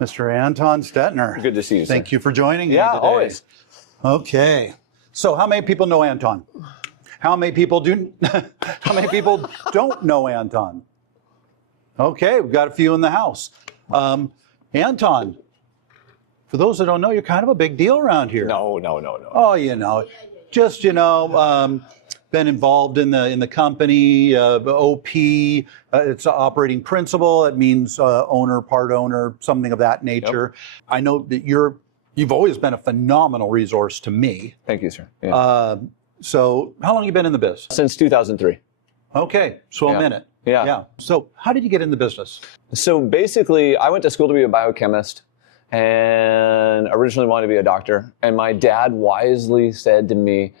Mr. Anton Stetner. Good to see you, sir. Thank you for joining me Yeah, today. always. Okay. So how many people know Anton? How many people how many people don't know Anton? Okay, we've got a few in the house. Anton, for those that don't know, you're kind of a big deal around here. No. Oh, just, been involved in the company, OP, it's operating principal. It means owner, part owner, something of that nature. Yep. I know that you've always been a phenomenal resource to me. Thank you, sir. Yeah. So how long have you been in the biz? Since 2003. Okay, so a minute. Yeah. So how did you get in the business? So basically, I went to school to be a biochemist and originally wanted to be a doctor. And my dad wisely said to me,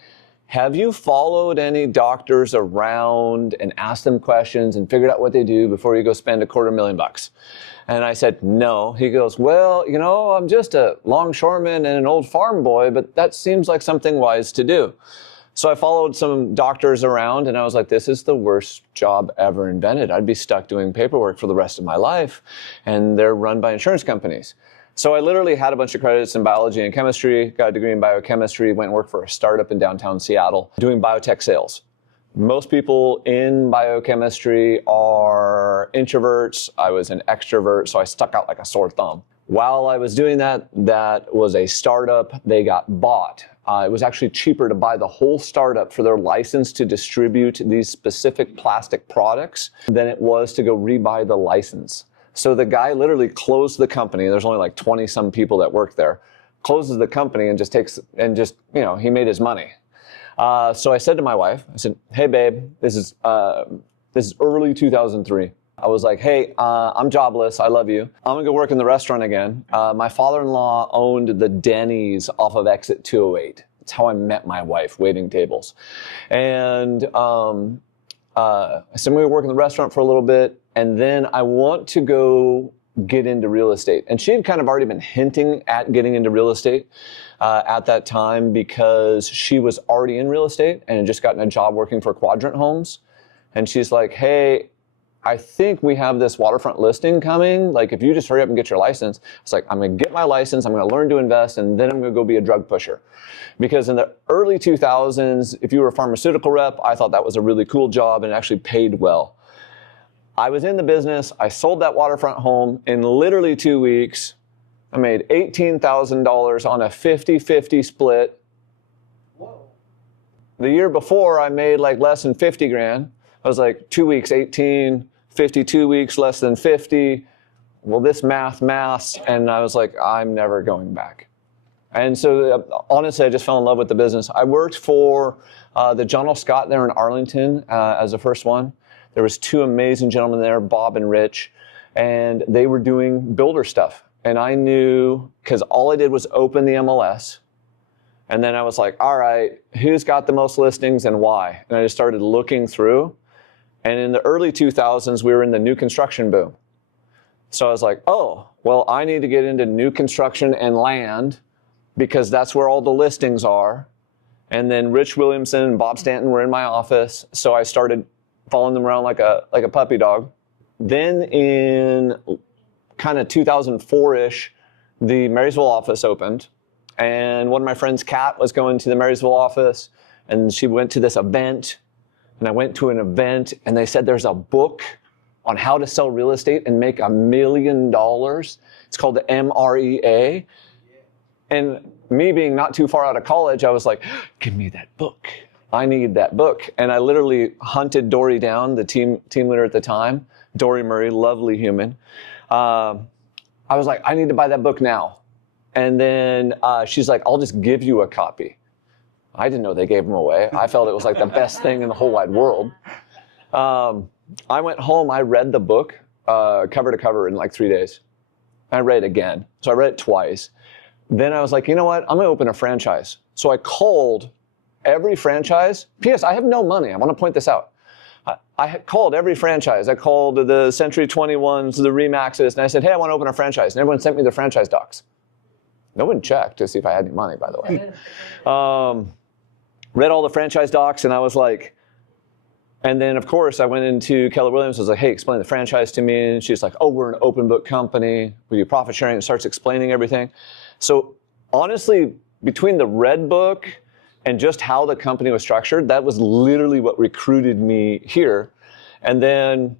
have you followed any doctors around and asked them questions and figured out what they do before you go spend $250,000? And I said, no. He goes, well, I'm just a longshoreman and an old farm boy, but that seems like something wise to do. So I followed some doctors around and I was like, this is the worst job ever invented. I'd be stuck doing paperwork for the rest of my life. And they're run by insurance companies. So I literally had a bunch of credits in biology and chemistry, got a degree in biochemistry, went and worked for a startup in downtown Seattle doing biotech sales. Most people in biochemistry are introverts. I was an extrovert, so I stuck out like a sore thumb. While I was doing that, that was a startup. They got bought. It was actually cheaper to buy the whole startup for their license to distribute these specific plastic products than it was to go rebuy the license. So the guy literally closed the company. There's only like 20 some people that work there. Closes the company and he made his money. So I said to my wife, I said, hey babe, this is early 2003. I was like, hey, I'm jobless. I love you. I'm gonna go work in the restaurant again. My father-in-law owned the Denny's off of exit 208. That's how I met my wife, waiting tables. And I said, I'm gonna work in the restaurant for a little bit, and then I want to go get into real estate. And she had kind of already been hinting at getting into real estate at that time because she was already in real estate and had just gotten a job working for Quadrant Homes. And she's like, hey, I think we have this waterfront listing coming. Like, if you just hurry up and get your license. It's like, I'm going to get my license, I'm going to learn to invest, and then I'm going to go be a drug pusher. Because in the early 2000s, if you were a pharmaceutical rep, I thought that was a really cool job and it actually paid well. I was in the business. I sold that waterfront home in literally 2 weeks. I made $18,000 on a 50-50 split. Whoa. The year before, I made like less than 50 grand. I was like 2 weeks, 18, 52 weeks, less than 50. Well, this math, and I was like, I'm never going back. And so honestly, I just fell in love with the business. I worked for the John L. Scott there in Arlington as the first one. There was two amazing gentlemen there, Bob and Rich, and they were doing builder stuff. And I knew, because all I did was open the MLS. And then I was like, all right, who's got the most listings and why? And I just started looking through. And in the early 2000s, we were in the new construction boom. So I was like, oh, well, I need to get into new construction and land because that's where all the listings are. And then Rich Williamson and Bob Stanton were in my office. So I started following them around like a puppy dog. Then in kind of 2004-ish, the Marysville office opened. And one of my friends, Kat, was going to the Marysville office. And she went to this event. And I went to an event and they said there's a book on how to sell real estate and make $1 million. It's called the MREA. And me being not too far out of college, I was like, give me that book. I need that book. And I literally hunted Dory down, the team leader at the time, Dory Murray, lovely human. I was like, I need to buy that book now. And then she's like, I'll just give you a copy. I didn't know they gave them away. I felt it was like the best thing in the whole wide world. I went home, I read the book cover to cover in like 3 days. I read it again. So I read it twice. Then I was like, you know what? I'm going to open a franchise. So I called every franchise. P.S. I have no money. I want to point this out. I called every franchise. I called the Century 21s, the Remaxes, and I said, hey, I want to open a franchise. And everyone sent me their franchise docs. No one checked to see if I had any money, by the way. Read all the franchise docs, and I was like, And then, of course, I went into Keller Williams. I was like, hey, explain the franchise to me. And she's like, oh, we're an open book company. We do profit sharing. And starts explaining everything. So honestly, between the red book and just how the company was structured, that was literally what recruited me here. And then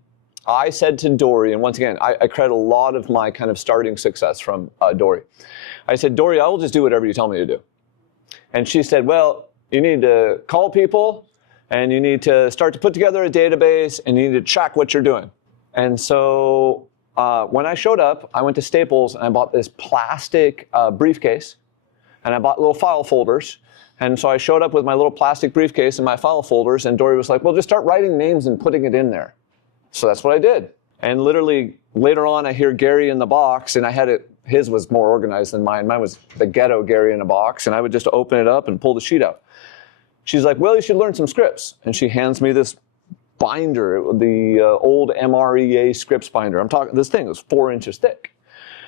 I said to Dory, and once again, I credit a lot of my kind of starting success from Dory. I said, Dory, I will just do whatever you tell me to do. And she said, well, you need to call people, and you need to start to put together a database, and you need to track what you're doing. And so when I showed up, I went to Staples, and I bought this plastic briefcase, and I bought little file folders. And so I showed up with my little plastic briefcase and my file folders, and Dory was like, well, just start writing names and putting it in there. So that's what I did. And literally, later on, I hear Gary in the box, and I had it, his was more organized than mine. Mine was the ghetto Gary in a box, and I would just open it up and pull the sheet out. She's like, well, you should learn some scripts. And she hands me this binder, the old MREA scripts binder. I'm talking, this thing was 4 inches thick.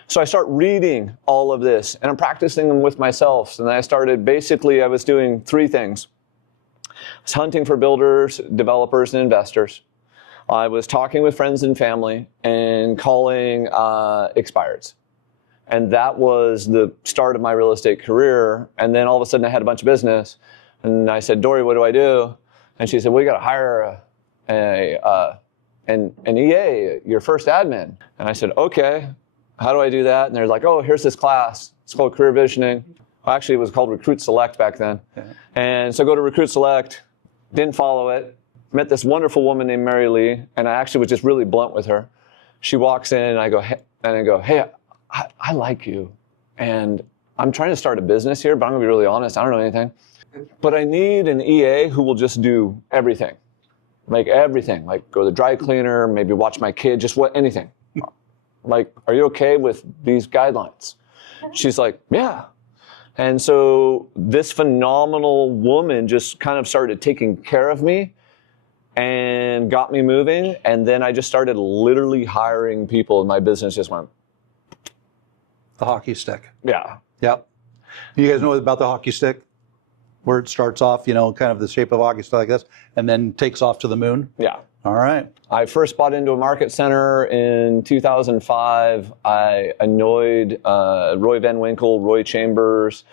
So I start reading all of this, and I'm practicing them with myself. And then I started, basically, I was doing 3 things. I was hunting for builders, developers, and investors. I was talking with friends and family and calling expireds. And that was the start of my real estate career. And then all of a sudden I had a bunch of business. And I said, Dory, what do I do? And she said, well, you got to hire an EA, your first admin. And I said, okay, how do I do that? And they're like, oh, here's this class. It's called Career Visioning. Well, actually, it was called Recruit Select back then. Yeah. And so I go to Recruit Select, didn't follow it. Met this wonderful woman named Mary Lee, and I actually was just really blunt with her. She walks in, and I go, hey, I like you, and I'm trying to start a business here, but I'm going to be really honest, I don't know anything. But I need an EA who will just do everything. Like everything. Like go to the dry cleaner, maybe watch my kid, just anything. Like, are you okay with these guidelines? She's like, yeah. And so this phenomenal woman just kind of started taking care of me and got me moving. And then I just started literally hiring people, and my business just went. The hockey stick. Yeah. Yep. You guys know about the hockey stick? Where it starts off, you know, kind of the shape of a hockey stick like this, and then takes off to the moon? Yeah. All right. I first bought into a market center in 2005. I annoyed Roy Van Winkle, Roy Chambers,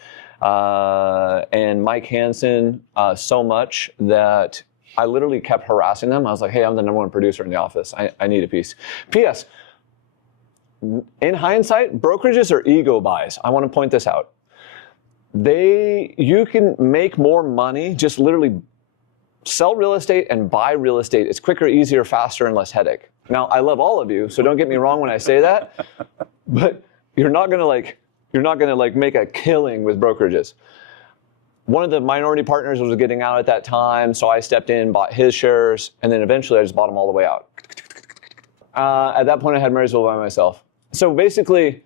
and Mike Hansen so much that I literally kept harassing them. I was like, hey, I'm the #1 producer in the office. I need a piece. P.S. In hindsight, brokerages are ego buys. I want to point this out. You can make more money, just literally sell real estate and buy real estate. It's quicker, easier, faster, and less headache. Now, I love all of you, so don't get me wrong when I say that, but you're not gonna make a killing with brokerages. One of the minority partners was getting out at that time, so I stepped in, bought his shares, and then eventually I just bought them all the way out. At that point, I had Marysville by myself. So basically,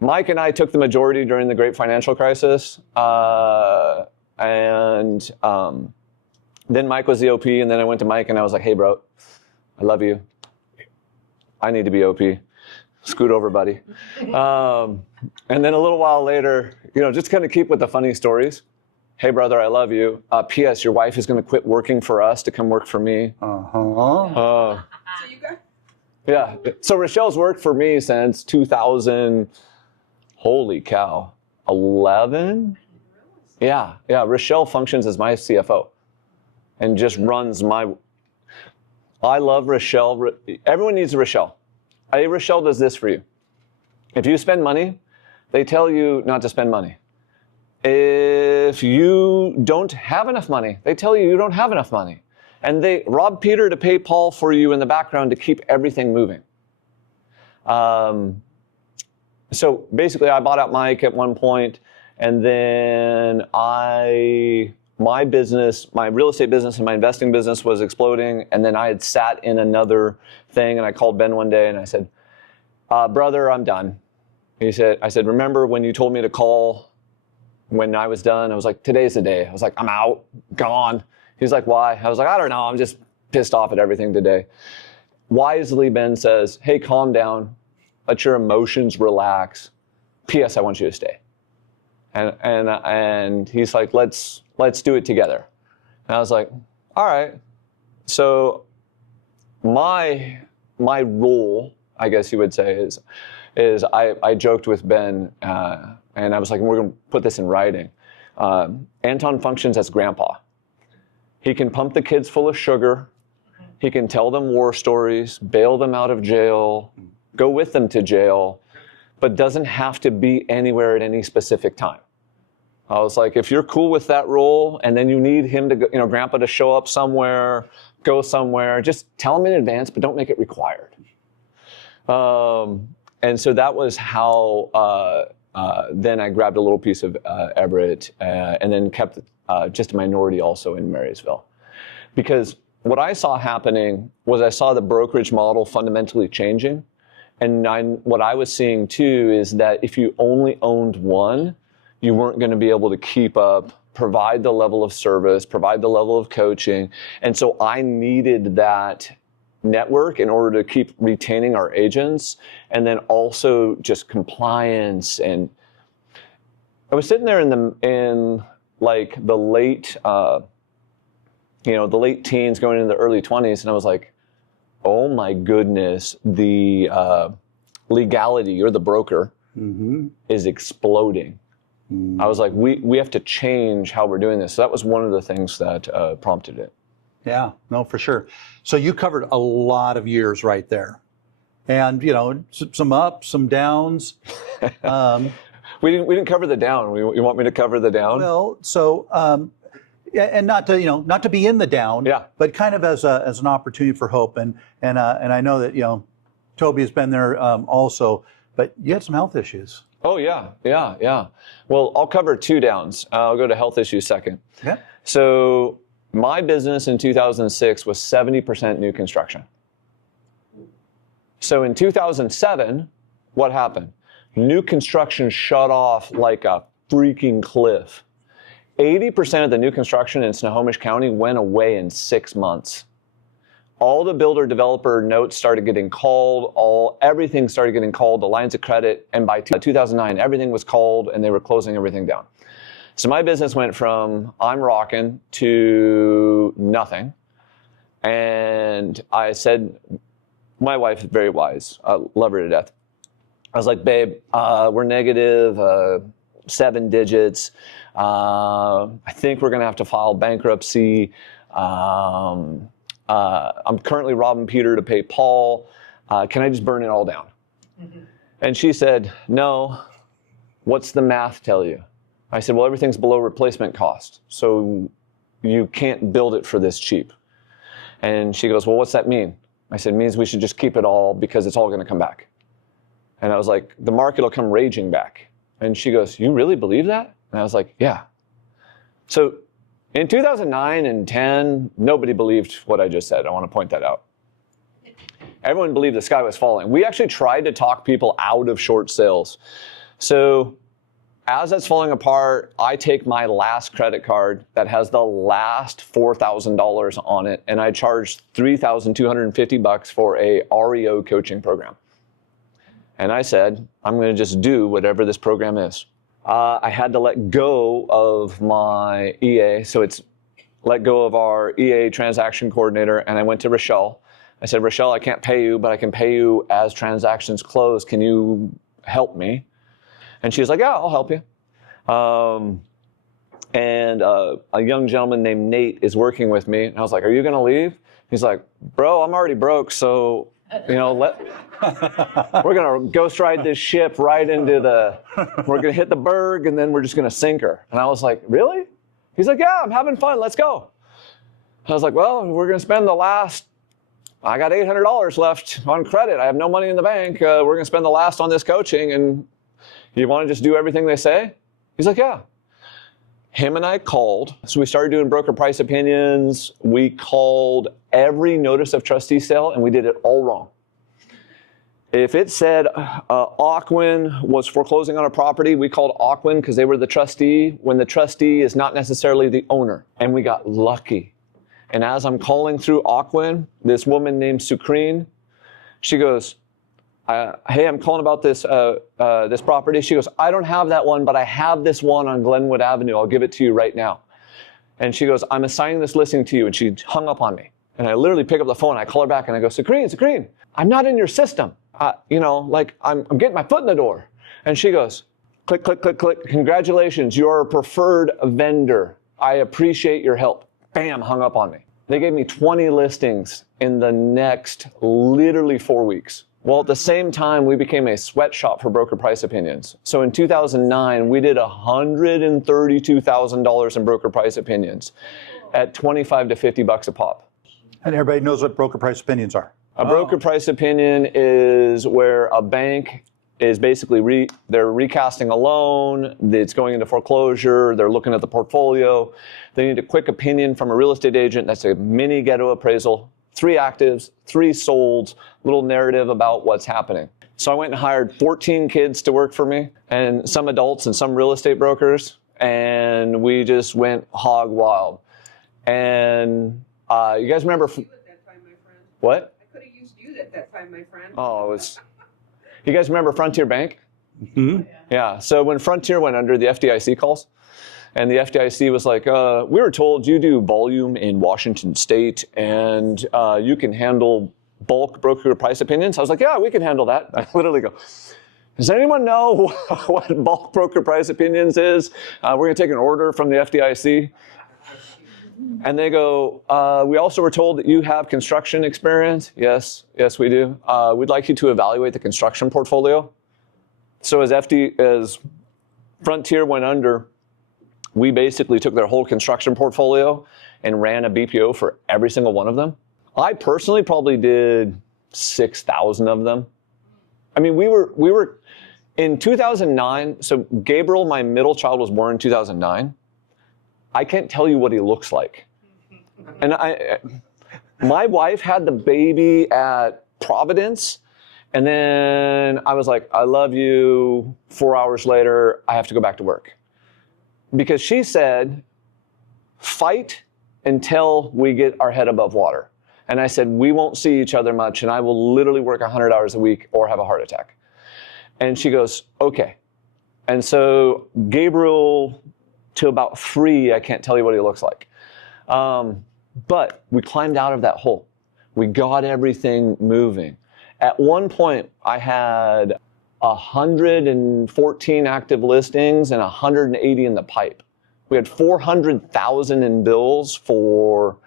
Mike and I took the majority during the great financial crisis, and then Mike was the OP, and then I went to Mike and I was like, hey, bro, I love you. I need to be OP. Scoot over, buddy. And then a little while later, just kind of keep with the funny stories. Hey, brother, I love you. P.S. Your wife is going to quit working for us to come work for me. So you go. Yeah. So Rochelle's worked for me since 2000. Holy cow. 11? Yeah. Rochelle functions as my CFO and just runs I love Rochelle. Everyone needs a Rochelle. Rochelle does this for you. If you spend money, they tell you not to spend money. If you don't have enough money, they tell you you don't have enough money. And they rob Peter to pay Paul for you in the background to keep everything moving. So basically, I bought out Mike at one point, and then my real estate business and my investing business was exploding, and then I had sat in another thing, and I called Ben one day, and I said, brother, I'm done. I said, remember when you told me to call when I was done? I was like, today's the day. I was like, I'm out, gone. He's like, why? I was like, I don't know. I'm just pissed off at everything today. Wisely, Ben says, hey, calm down. Let your emotions relax. P.S. I want you to stay. And he's like, let's do it together. And I was like, all right. So my role, I guess you would say, is I joked with Ben, and I was like, we're going to put this in writing. Anton functions as grandpa. He can pump the kids full of sugar. He can tell them war stories, bail them out of jail, go with them to jail, but doesn't have to be anywhere at any specific time. I was like, if you're cool with that role, and then you need him to go, grandpa to show up somewhere, go somewhere, just tell him in advance, but don't make it required. And so that was how then I grabbed a little piece of Everett and then kept just a minority also in Marysville. Because what I saw happening was I saw the brokerage model fundamentally changing. And what I was seeing too is that if you only owned one, you weren't going to be able to keep up, provide the level of service, provide the level of coaching. And so I needed that network in order to keep retaining our agents, and then also just compliance. And I was sitting there in like the late teens going into the early 20s, and I was like, oh my goodness, the legality, you're the broker, is exploding. I was like, we have to change how we're doing this. So that was one of the things that prompted it. Yeah, no, for sure. So you covered a lot of years right there. And, some ups, some downs. We didn't cover the down. You want me to cover the down? Well, so, and not to be in the down, yeah, but kind of as an opportunity for hope. And I know that, Toby has been there also, but you had some health issues. Oh, yeah. Well, I'll cover two downs. I'll go to health issues second. Yeah. So my business in 2006 was 70% new construction. So in 2007, what happened? New construction shut off like a freaking cliff. 80% of the new construction in Snohomish County went away in 6 months. All the builder developer notes started getting called, everything started getting called, the lines of credit, and by 2009, everything was called and they were closing everything down. So my business went from I'm rocking to nothing. And I said, my wife is very wise, I love her to death. I was like, babe, we're negative 7 digits. I think we're gonna have to file bankruptcy. I'm currently robbing Peter to pay Paul. Can I just burn it all down? And she said, no, what's the math tell you? I said, well, everything's below replacement cost, so you can't build it for this cheap. And she goes, well, what's that mean? I said, it means we should just keep it all because it's all gonna come back. And I was like, the market will come raging back. And she goes, you really believe that? And I was like, yeah. So in 2009 and 10, nobody believed what I just said. I want to point that out. Everyone believed the sky was falling. We actually tried to talk people out of short sales. So as that's falling apart, I take my last credit card that has the last $4,000 on it, and I charge $3,250 for a REO coaching program. And I said, I'm going to just do whatever this program is. I had to let go of my EA, so it's let go of our EA transaction coordinator, and I went to Rochelle. I said, Rochelle, I can't pay you, but I can pay you as transactions close. Can you help me? And she's like, yeah, I'll help you. And a young gentleman named Nate is working with me, and I was like, are you going to leave? He's like, bro, I'm already broke, so we're going to ghost ride this ship right into we're going to hit the berg, and then we're just going to sink her. And I was like, really? He's like, yeah, I'm having fun. Let's go. I was like, well, we're going to spend I got $800 left on credit. I have no money in the bank. We're going to spend the last on this coaching, and you want to just do everything they say? He's like, yeah. Him and I called. So we started doing broker price opinions. We called every notice of trustee sale, and we did it all wrong. If it said Ocwen was foreclosing on a property, we called Ocwen because they were the trustee, when the trustee is not necessarily the owner. And we got lucky. And as I'm calling through Ocwen, this woman named Sukreen, she goes, hey, I'm calling about this property. She goes, I don't have that one, but I have this one on Glenwood Avenue. I'll give it to you right now. And she goes, I'm assigning this listing to you. And she hung up on me. And I literally pick up the phone, I call her back and I go, Sakreen, I'm not in your system. I'm getting my foot in the door. And she goes, click, click, click, click. Congratulations, you're a preferred vendor. I appreciate your help. Bam, hung up on me. They gave me 20 listings in the next literally 4 weeks. Well, at the same time, we became a sweatshop for broker price opinions. So in 2009, we did $132,000 in broker price opinions at 25 to 50 bucks a pop. And everybody knows what broker price opinions are. A broker price opinion is where a bank is basically they're recasting a loan, it's going into foreclosure, they're looking at the portfolio, they need a quick opinion from a real estate agent. That's a mini ghetto appraisal, 3 actives, 3 solds, little narrative about what's happening. So I went and hired 14 kids to work for me, and some adults and some real estate brokers, and we just went hog wild. And you guys remember? What? I could have used you at that time, my friend. Oh, it was. You guys remember Frontier Bank? Mm-hmm. Yeah. So when Frontier went under, the FDIC calls, and the FDIC was like, "We were told you do volume in Washington State, and you can handle bulk broker price opinions." I was like, "Yeah, we can handle that." I literally go, "Does anyone know what bulk broker price opinions is? We're going to take an order from the FDIC." And they go, "We also were told that you have construction experience." Yes, we do. "We'd like you to evaluate the construction portfolio." So as Frontier went under, we basically took their whole construction portfolio and ran a BPO for every single one of them. I personally probably did 6,000 of them. I mean, we were in 2009. So Gabriel, my middle child, was born in 2009. I can't tell you what he looks like. And my wife had the baby at Providence, and then I was like, "I love you." 4 hours later, I have to go back to work. Because she said, "Fight until we get our head above water." And I said, "We won't see each other much, and I will literally work 100 hours a week or have a heart attack." And she goes, "Okay." And so Gabriel, to about 3, I can't tell you what he looks like. But we climbed out of that hole. We got everything moving. At one point, I had 114 active listings and 180 in the pipe. We had 400,000 in bills for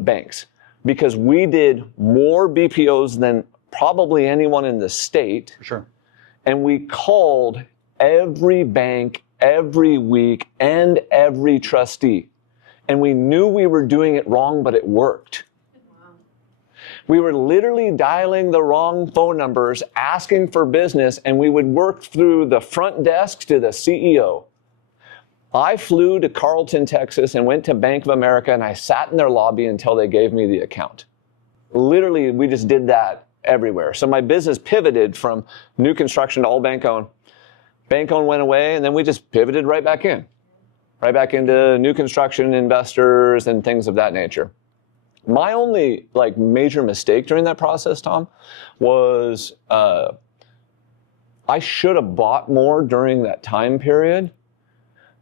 banks because we did more BPOs than probably anyone in the state. For sure. And we called every bank every week and every trustee. And we knew we were doing it wrong, but it worked. Wow. We were literally dialing the wrong phone numbers, asking for business, and we would work through the front desk to the CEO. I flew to Carlton, Texas, and went to Bank of America, and I sat in their lobby until they gave me the account. Literally, we just did that everywhere. So my business pivoted from new construction to all bank-owned. Bank-owned went away, and then we just pivoted right back into new construction investors and things of that nature. My only major mistake during that process, Tom, was I should have bought more during that time period.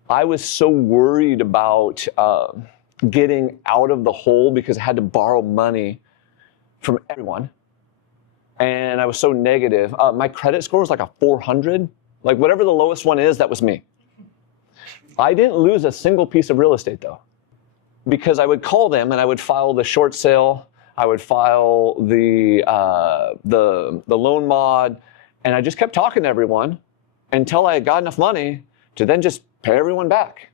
I was so worried about getting out of the hole because I had to borrow money from everyone. And I was so negative. My credit score was like a 400. Like whatever the lowest one is, that was me. I didn't lose a single piece of real estate though, because I would call them and I would file the short sale, I would file the loan mod, and I just kept talking to everyone until I had got enough money to then just pay everyone back.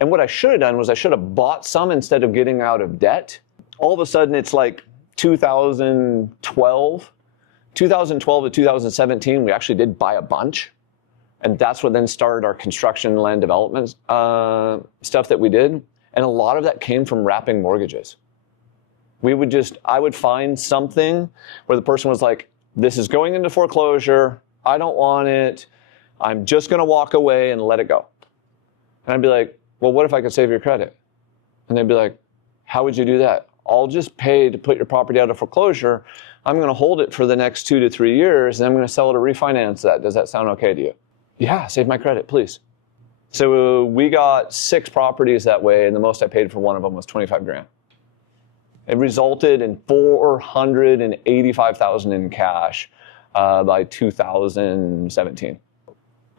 And what I should have done was I should have bought some instead of getting out of debt. All of a sudden it's like 2012 to 2017, we actually did buy a bunch. And that's what then started our construction and land development stuff that we did. And a lot of that came from wrapping mortgages. I would find something where the person was like, "This is going into foreclosure. I don't want it. I'm just going to walk away and let it go." And I'd be like, "Well, what if I could save your credit?" And they'd be like, "How would you do that?" "I'll just pay to put your property out of foreclosure. I'm going to hold it for the next 2 to 3 years, and I'm going to sell it or refinance that. Does that sound okay to you?" "Yeah, save my credit, please." So we got 6 properties that way, and the most I paid for one of them was $25,000. It resulted in $485,000 in cash by 2017.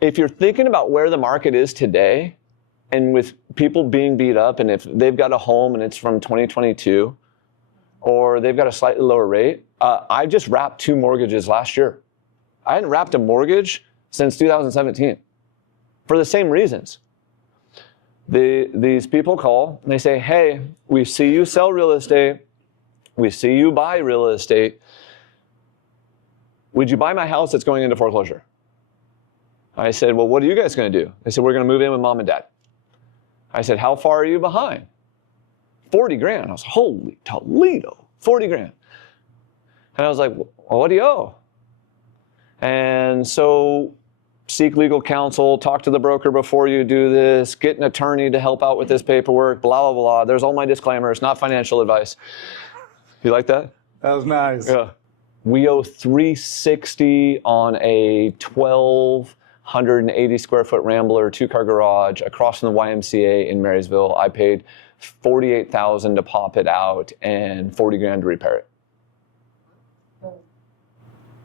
If you're thinking about where the market is today, and with people being beat up, and if they've got a home and it's from 2022, or they've got a slightly lower rate, I just wrapped 2 mortgages last year. I hadn't wrapped a mortgage since 2017 for the same reasons. These people call and they say, hey, we see you sell real estate. We see you buy real estate. Would you buy my house that's going into foreclosure? I said, well, what are you guys going to do? They said, we're going to move in with mom and dad. I said, how far are you behind? 40 grand. I was, holy Toledo, 40 grand. And I was like, well, what do you owe? And so seek legal counsel, talk to the broker before you do this, get an attorney to help out with this paperwork, blah, blah, blah. There's all my disclaimers, not financial advice. You like that? That was nice. Yeah. We owe $360 on a 1,280 square foot Rambler, 2-car garage across from the YMCA in Marysville. I paid $48,000 to pop it out and 40 grand to repair it.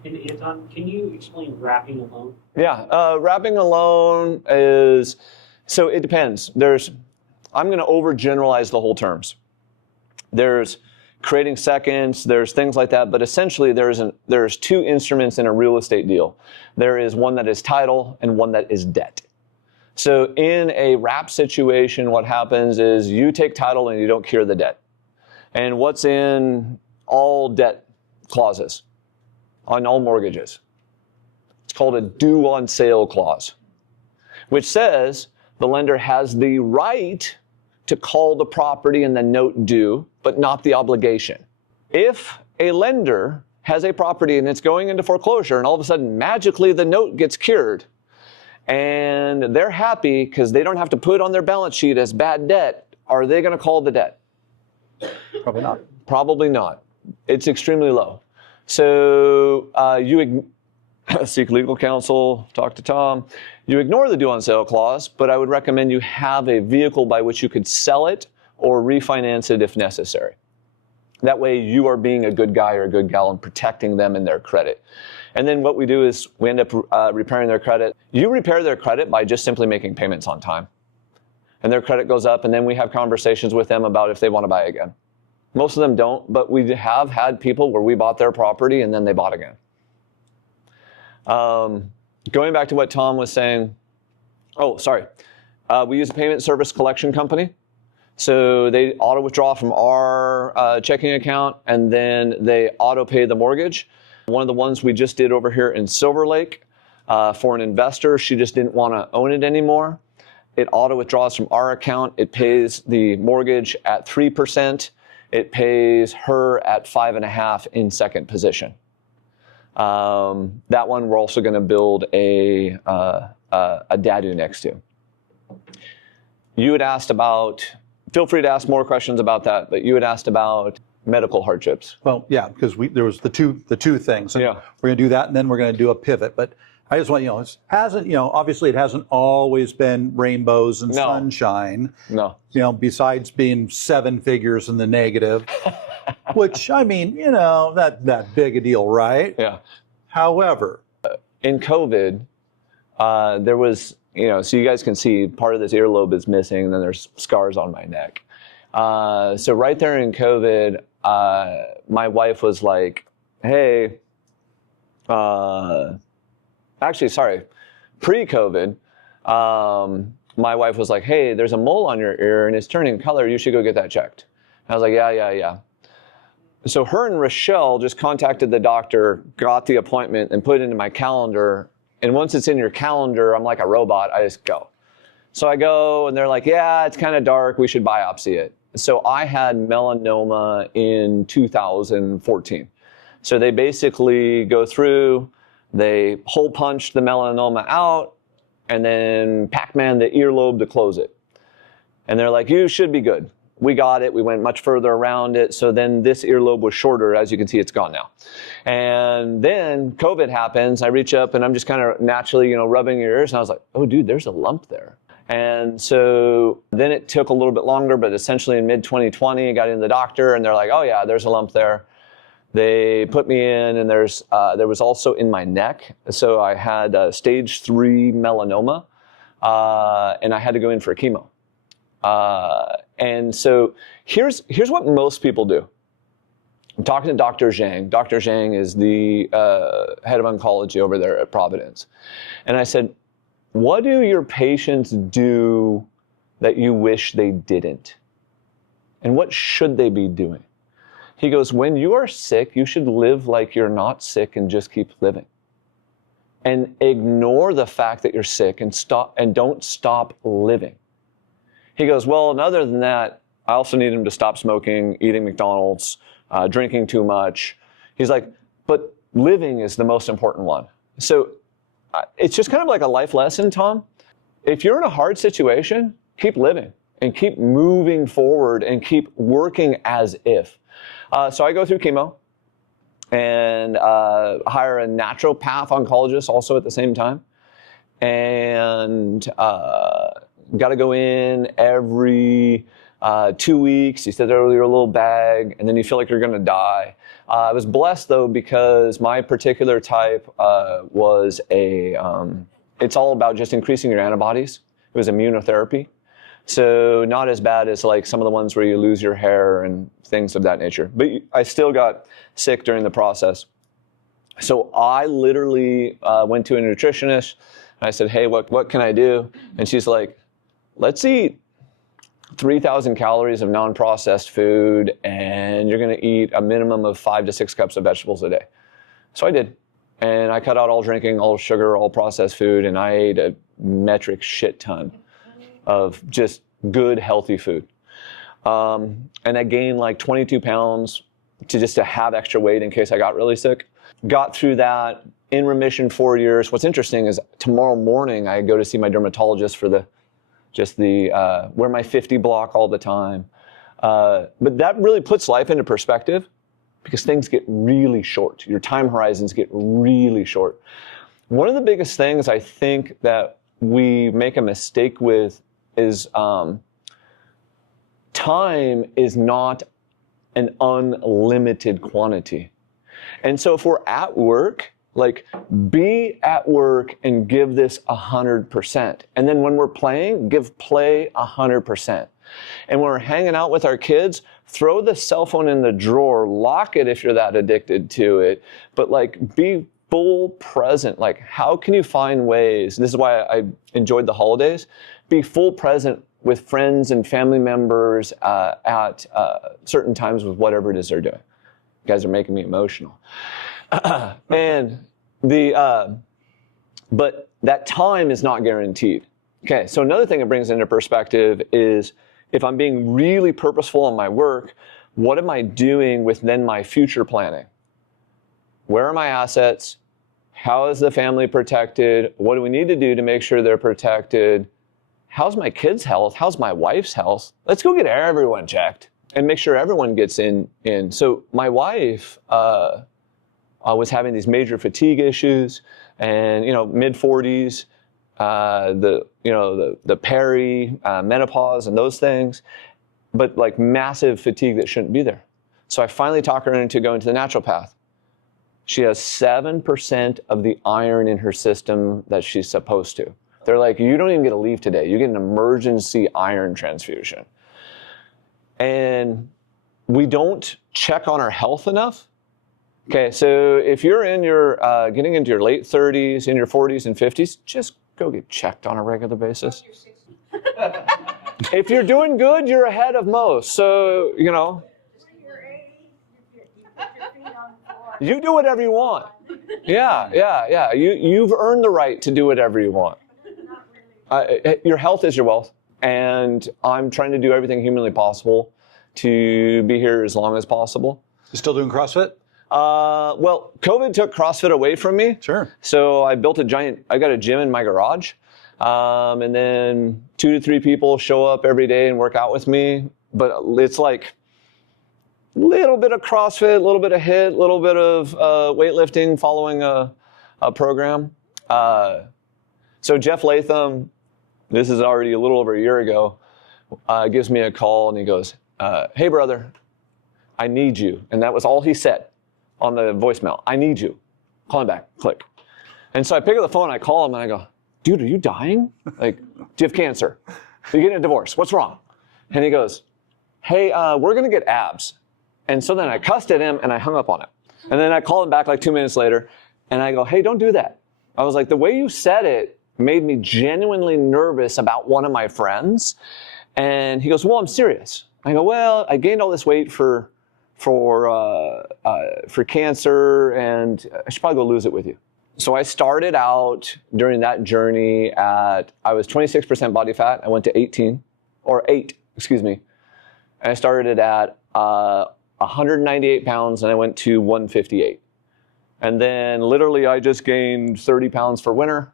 And Anton, can you explain wrapping a loan? Yeah, wrapping a loan is, so it depends. I'm going to overgeneralize the whole terms. There's creating seconds, there's things like that, but essentially there's 2 instruments in a real estate deal. There is one that is title and one that is debt. So in a wrap situation, what happens is you take title and you don't cure the debt. And what's in all debt clauses? On all mortgages. It's called a due on sale clause, which says the lender has the right to call the property and the note due, but not the obligation. If a lender has a property and it's going into foreclosure and all of a sudden magically the note gets cured and they're happy because they don't have to put on their balance sheet as bad debt, are they going to call the debt? Probably not. Probably not. It's extremely low. So you seek legal counsel, talk to Tom. You ignore the due on sale clause, but I would recommend you have a vehicle by which you could sell it or refinance it if necessary. That way you are being a good guy or a good gal and protecting them and their credit. And then what we do is we end up repairing their credit. You repair their credit by just simply making payments on time. And their credit goes up, and then we have conversations with them about if they want to buy again. Most of them don't, but we have had people where we bought their property and then they bought again. Going back to what Tom was saying, we use a payment service collection company. So they auto withdraw from our checking account and then they auto pay the mortgage. One of the ones we just did over here in Silver Lake for an investor, she just didn't want to own it anymore. It auto withdraws from our account. It pays the mortgage at 3%. It pays her at 5.5% in second position. That one we're also going to build a DADU next to. You had asked about, feel free to ask more questions about that, but you had asked about medical hardships. Well, yeah, because there was the two things. And Yeah. we're going to do that, and then we're going to do a pivot. But I just want obviously it hasn't always been rainbows and No. sunshine. No. Besides being 7 figures in the negative, which I mean, that big a deal, right? Yeah. However, In COVID, there was, so you guys can see part of this earlobe is missing, and then there's scars on my neck. So right there in COVID, my wife was like, hey, pre-COVID, my wife was like, hey, there's a mole on your ear and it's turning color. You should go get that checked. And I was like, yeah. So her and Rochelle just contacted the doctor, got the appointment, and put it into my calendar. And once it's in your calendar, I'm like a robot. I just go. So I go, and they're like, yeah, it's kind of dark. We should biopsy it. So I had melanoma in 2014. So they basically go through, they hole punch the melanoma out, and then Pac-Man the earlobe to close it. And they're like, you should be good. We got it. We went much further around it. So then this earlobe was shorter. As you can see, it's gone now. And then COVID happens. I reach up and I'm just kind of naturally, rubbing your ears. And I was like, oh, dude, there's a lump there. And so then it took a little bit longer, but essentially in mid-2020, I got into the doctor, and they're like, oh yeah, there's a lump there. They put me in, and there was also in my neck. So I had stage 3 melanoma, and I had to go in for chemo. And so here's what most people do. I'm talking to Dr. Zhang. Dr. Zhang is the head of oncology over there at Providence. And I said, what do your patients do that you wish they didn't? And what should they be doing? He goes, when you are sick, you should live like you're not sick and just keep living. And ignore the fact that you're sick and don't stop living. He goes, well, and other than that, I also need him to stop smoking, eating McDonald's, drinking too much. He's like, but living is the most important one. So it's just kind of like a life lesson, Tom. If you're in a hard situation, keep living and keep moving forward and keep working as if. So I go through chemo and hire a naturopath oncologist also at the same time. And got to go in every 2 weeks. He said earlier, a little bag, and then you feel like you're going to die. I was blessed, though, because my particular type was it's all about just increasing your antibodies. It was immunotherapy. So not as bad as like some of the ones where you lose your hair and things of that nature. But I still got sick during the process. So I literally went to a nutritionist. And I said, hey, what can I do? And she's like, let's eat 3,000 calories of non-processed food, and you're going to eat a minimum of 5 to 6 cups of vegetables a day. So I did. And I cut out all drinking, all sugar, all processed food, and I ate a metric shit ton of just good, healthy food. And I gained like 22 pounds to have extra weight in case I got really sick. Got through that, in remission 4 years. What's interesting is tomorrow morning I go to see my dermatologist for wear my 50 block all the time. But that really puts life into perspective because things get really short. Your time horizons get really short. One of the biggest things I think that we make a mistake with is time is not an unlimited quantity. And so if we're at work, like, be at work and give this 100%. And then when we're playing, give play 100%. And when we're hanging out with our kids, throw the cell phone in the drawer, lock it if you're that addicted to it, but like be full present. Like, how can you find ways? This is why I enjoyed the holidays. Be full present with friends and family members at certain times with whatever it is they're doing. You guys are making me emotional. And but that time is not guaranteed. Okay, so another thing it brings into perspective is if I'm being really purposeful in my work, what am I doing with then my future planning? Where are my assets? How is the family protected? What do we need to do to make sure they're protected? How's my kids' health? How's my wife's health? Let's go get everyone checked and make sure everyone gets in. So my wife was having these major fatigue issues, and mid 40s, the peri, menopause, and those things, but like massive fatigue that shouldn't be there. So I finally talked her into going to the naturopath. She has 7% of the iron in her system that she's supposed to. They're like, you don't even get a leave today. You get an emergency iron transfusion. And we don't check on our health enough. Okay, so if you're in your getting into your late 30s, in your 40s and 50s, just go get checked on a regular basis. If you're doing good, you're ahead of most. So, you do whatever you want. Yeah. You've earned the right to do whatever you want. Your health is your wealth, and I'm trying to do everything humanly possible to be here as long as possible. You still doing CrossFit? Well, COVID took CrossFit away from me. Sure. So I got a gym in my garage. And then 2 to 3 people show up every day and work out with me. But it's like a little bit of CrossFit, a little bit of HIIT, a little bit of weightlifting following a program. So Jeff Latham This is already a little over a year ago. Gives me a call and he goes, hey brother, I need you. And that was all he said on the voicemail. I need you. Call him back, click. And so I pick up the phone, I call him and I go, dude, are you dying? Like, do you have cancer? Are you getting a divorce? What's wrong? And he goes, hey, we're gonna get abs. And so then I cussed at him and I hung up on it. And then I called him back like 2 minutes later and I go, hey, don't do that. I was like, the way you said it made me genuinely nervous about one of my friends. And he goes, well, I'm serious. I go, well, I gained all this weight for cancer and I should probably go lose it with you. So I started out during that journey I was 26% body fat. I went to 8, excuse me. And I started at 198 pounds and I went to 158. And then literally I just gained 30 pounds for winter.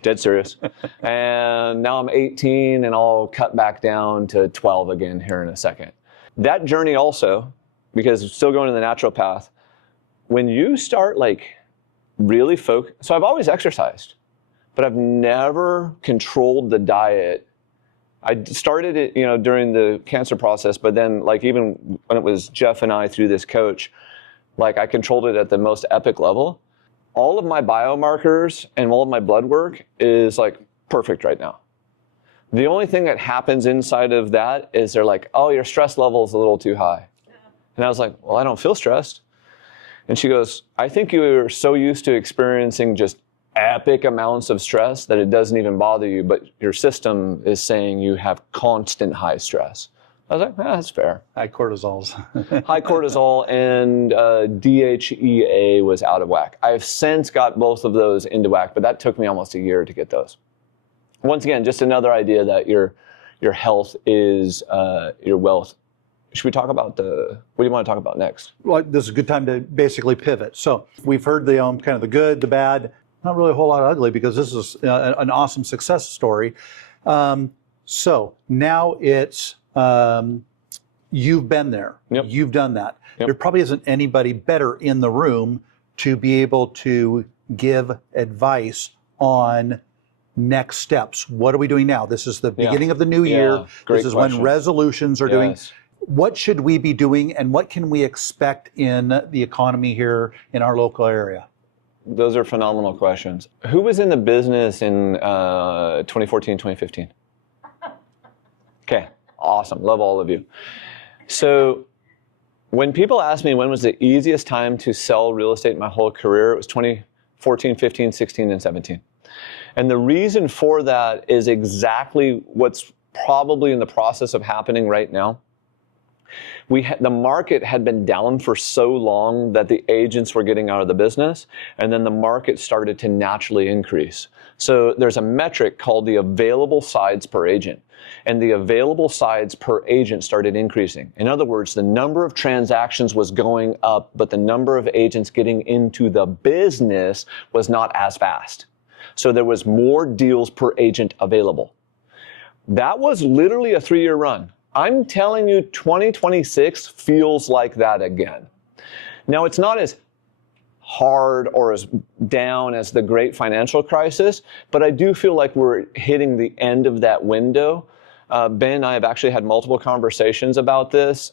Dead serious. And now I'm 18 and I'll cut back down to 12 again here in a second. That journey also, because I'm still going in the natural path, when you start like really focus. So I've always exercised, but I've never controlled the diet. I started it, during the cancer process, but then like even when it was Jeff and I through this coach, like I controlled it at the most epic level. All of my biomarkers and all of my blood work is like perfect right now. The only thing that happens inside of that is they're like, oh, your stress level is a little too high. And I was like, well, I don't feel stressed. And she goes, I think you're so used to experiencing just epic amounts of stress that it doesn't even bother you, but your system is saying you have constant high stress. I was like, that's fair. High cortisols. High cortisol and DHEA was out of whack. I've since got both of those into whack, but that took me almost a year to get those. Once again, just another idea that your health is your wealth. Should we talk about what do you want to talk about next? Well, this is a good time to basically pivot. So we've heard the kind of the good, the bad, not really a whole lot of ugly because this is an awesome success story. So now it's, you've been there. Yep. You've done that. Yep. There probably isn't anybody better in the room to be able to give advice on next steps. What are we doing now? This is the beginning of the new year. Great This is question. when resolutions are doing. Yes. What should we be doing and what can we expect in the economy here in our local area? Those are phenomenal questions. Who was in the business in 2014, 2015? Okay, awesome. Love all of you. So when people ask me when was the easiest time to sell real estate in my whole career, it was 2014, 15, 16, and 17. And the reason for that is exactly what's probably in the process of happening right now. The market had been down for so long that the agents were getting out of the business, and then the market started to naturally increase. So there's a metric called the available sides per agent, and the available sides per agent started increasing. In other words, the number of transactions was going up, but the number of agents getting into the business was not as fast. So there was more deals per agent available. That was literally a 3-year run. I'm telling you, 2026 feels like that again. Now, it's not as hard or as down as the great financial crisis, but I do feel like we're hitting the end of that window. Ben and I have actually had multiple conversations about this.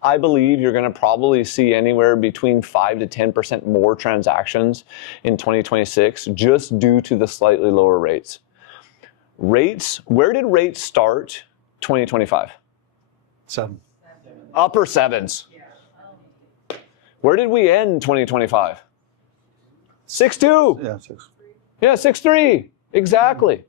I believe you're going to probably see anywhere between 5 to 10% more transactions in 2026 just due to the slightly lower rates. Where did rates start 2025? 7. Upper 7s. Where did we end 2025? 6.2. Yeah, 6. Yeah, 6.3. Exactly.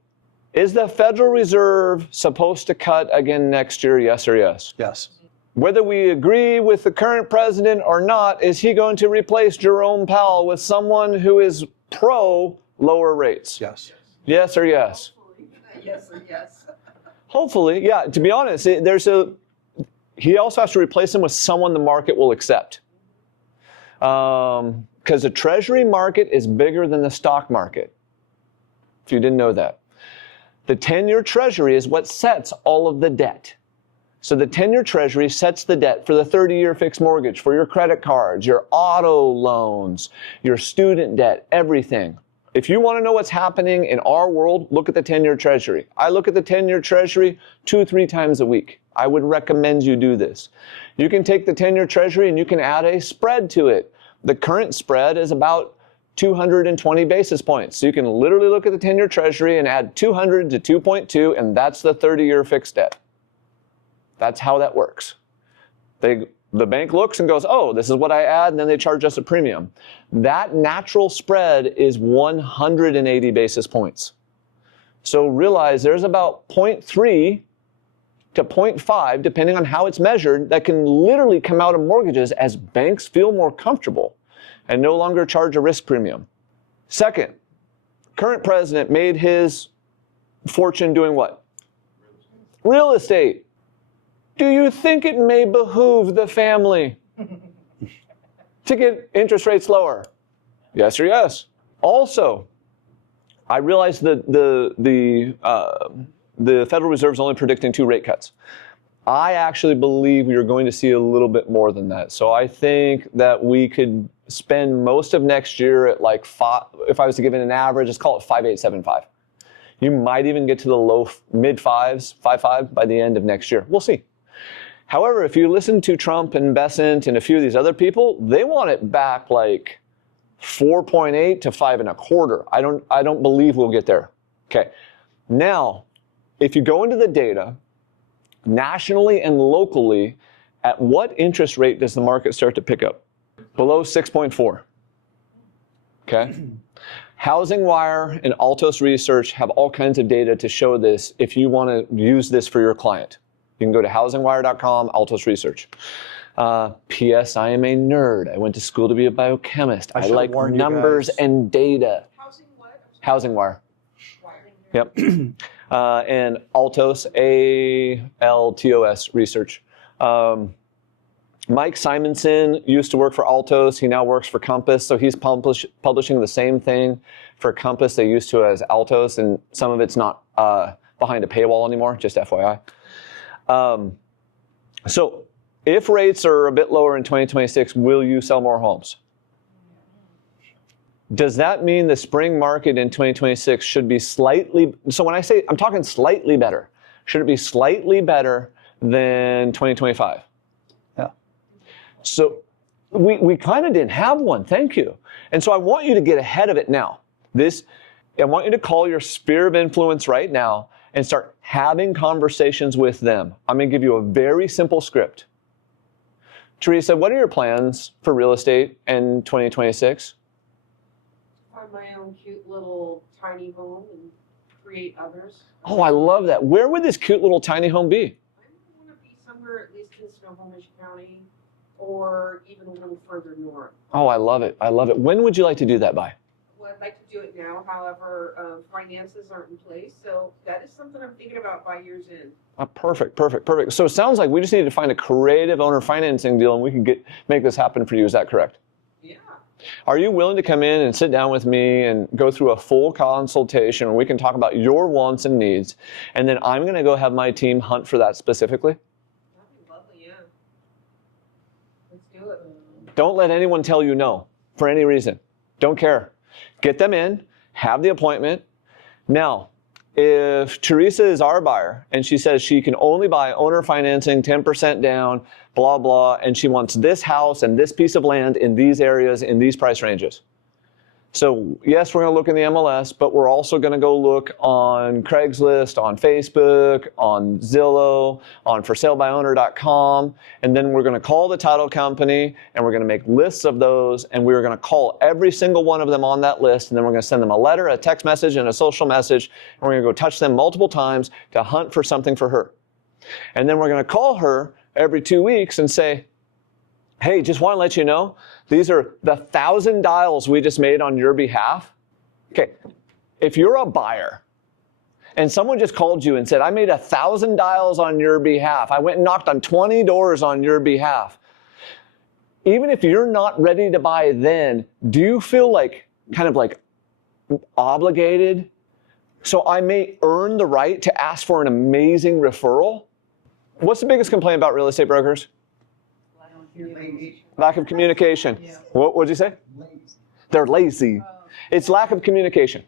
Is the Federal Reserve supposed to cut again next year, yes or yes? Yes. Whether we agree with the current president or not, is he going to replace Jerome Powell with someone who is pro lower rates? Yes. Yes or yes? Yes or yes. Hopefully, yeah. To be honest, he also has to replace him with someone the market will accept. Because the Treasury market is bigger than the stock market, if you didn't know that. The 10-year Treasury is what sets all of the debt. So the 10-year Treasury sets the debt for the 30-year fixed mortgage, for your credit cards, your auto loans, your student debt, everything. If you want to know what's happening in our world, look at the 10-year Treasury. I look at the 10-year Treasury 2-3 times a week. I would recommend you do this. You can take the 10-year Treasury and you can add a spread to it. The current spread is about 220 basis points. So you can literally look at the 10-year Treasury and add 200 to 2.2, and that's the 30-year fixed debt. That's how that works. The bank looks and goes, oh, this is what I add, and then they charge us a premium. That natural spread is 180 basis points. So realize there's about 0.3 to 0.5, depending on how it's measured, that can literally come out of mortgages as banks feel more comfortable and no longer charge a risk premium. Second, current president made his fortune doing what? Real estate. Do you think it may behoove the family to get interest rates lower? Yes or yes. Also, I realize that the Federal Reserve is only predicting 2 rate cuts. I actually believe we are going to see a little bit more than that. So I think that we could spend most of next year at like 5, if I was to give it an average, let's call it 5.875. You might even get to the mid 5s, 5.5 by the end of next year. We'll see. However, if you listen to Trump and Bessent and a few of these other people, they want it back like 4.8 to 5.25. I don't believe we'll get there. Okay. Now, if you go into the data, nationally and locally, at what interest rate does the market start to pick up? Below 6.4. Okay. Housing Wire and Altos Research have all kinds of data to show this if you want to use this for your client. You can go to housingwire.com, Altos Research. P.S. I am a nerd. I went to school to be a biochemist. I like numbers and data. Housing what? Housing Wire. Wiring. Yep. And Altos, A-L-T-O-S Research. Mike Simonson used to work for Altos. He now works for Compass. So he's publishing the same thing for Compass they used to as Altos. And some of it's not behind a paywall anymore, just FYI. So if rates are a bit lower in 2026, will you sell more homes? Does that mean the spring market in 2026 should be slightly, so when I say, I'm talking slightly better, should it be slightly better than 2025? Yeah. So we kind of didn't have one, thank you. And so I want you to get ahead of it now. I want you to call your sphere of influence right now and start having conversations with them. I'm going to give you a very simple script. Teresa, what are your plans for real estate in 2026? Find my own cute little tiny home and create others. Oh, I love that. Where would this cute little tiny home be? I want to be somewhere at least in Snohomish County or even a little further north. Oh, I love it. I love it. When would you like to do that by? Well, I'd like to do it now. However, finances aren't in place. So that is something I'm thinking about by year's end. Perfect. So it sounds like we just need to find a creative owner financing deal and we can make this happen for you. Is that correct? Yeah. Are you willing to come in and sit down with me and go through a full consultation where we can talk about your wants and needs, and then I'm going to go have my team hunt for that specifically? That'd be lovely, yeah. Let's do it. Don't let anyone tell you no for any reason. Don't care. Get them in, have the appointment. Now, if Teresa is our buyer and she says she can only buy owner financing, 10% down, blah, blah, and she wants this house and this piece of land in these areas, in these price ranges. So yes, we're going to look in the MLS, but we're also going to go look on Craigslist, on Facebook, on Zillow, on forsalebyowner.com, and then we're going to call the title company and we're going to make lists of those, and we're going to call every single one of them on that list, and then we're going to send them a letter, a text message, and a social message, and we're going to go touch them multiple times to hunt for something for her. And then we're going to call her every 2 weeks and say, hey, just want to let you know, these are the 1,000 dials we just made on your behalf. Okay, if you're a buyer and someone just called you and said, I made 1,000 dials on your behalf, I went and knocked on 20 doors on your behalf, even if you're not ready to buy then, do you feel like kind of like obligated? So I may earn the right to ask for an amazing referral? What's the biggest complaint about real estate brokers? Lack of communication. Yeah. What'd you say? Lazy. They're lazy. It's lack of communication.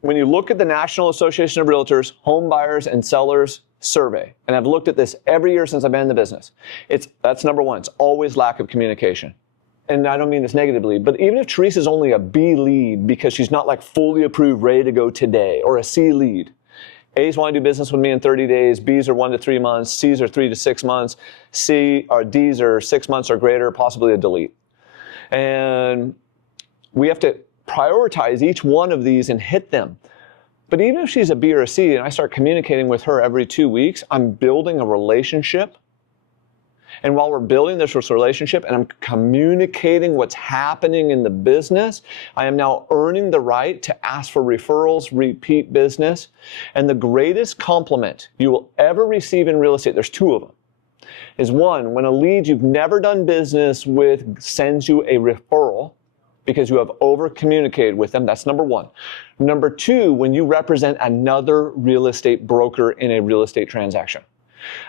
When you look at the National Association of Realtors Home Buyers and Sellers Survey, and I've looked at this every year since I've been in the business, that's number one. It's always lack of communication. And I don't mean this negatively, but even if Teresa's only a B lead because she's not like fully approved, ready to go today, or a C lead, A's want to do business with me in 30 days, B's are 1 to 3 months, C's are 3 to 6 months, D's are 6 months or greater, possibly a delete. And we have to prioritize each one of these and hit them. But even if she's a B or a C and I start communicating with her every 2 weeks, I'm building a relationship. And while we're building this relationship and I'm communicating what's happening in the business, I am now earning the right to ask for referrals, repeat business. And the greatest compliment you will ever receive in real estate, there's two of them, is one, when a lead you've never done business with sends you a referral because you have over-communicated with them. That's number one. Number two, when you represent another real estate broker in a real estate transaction.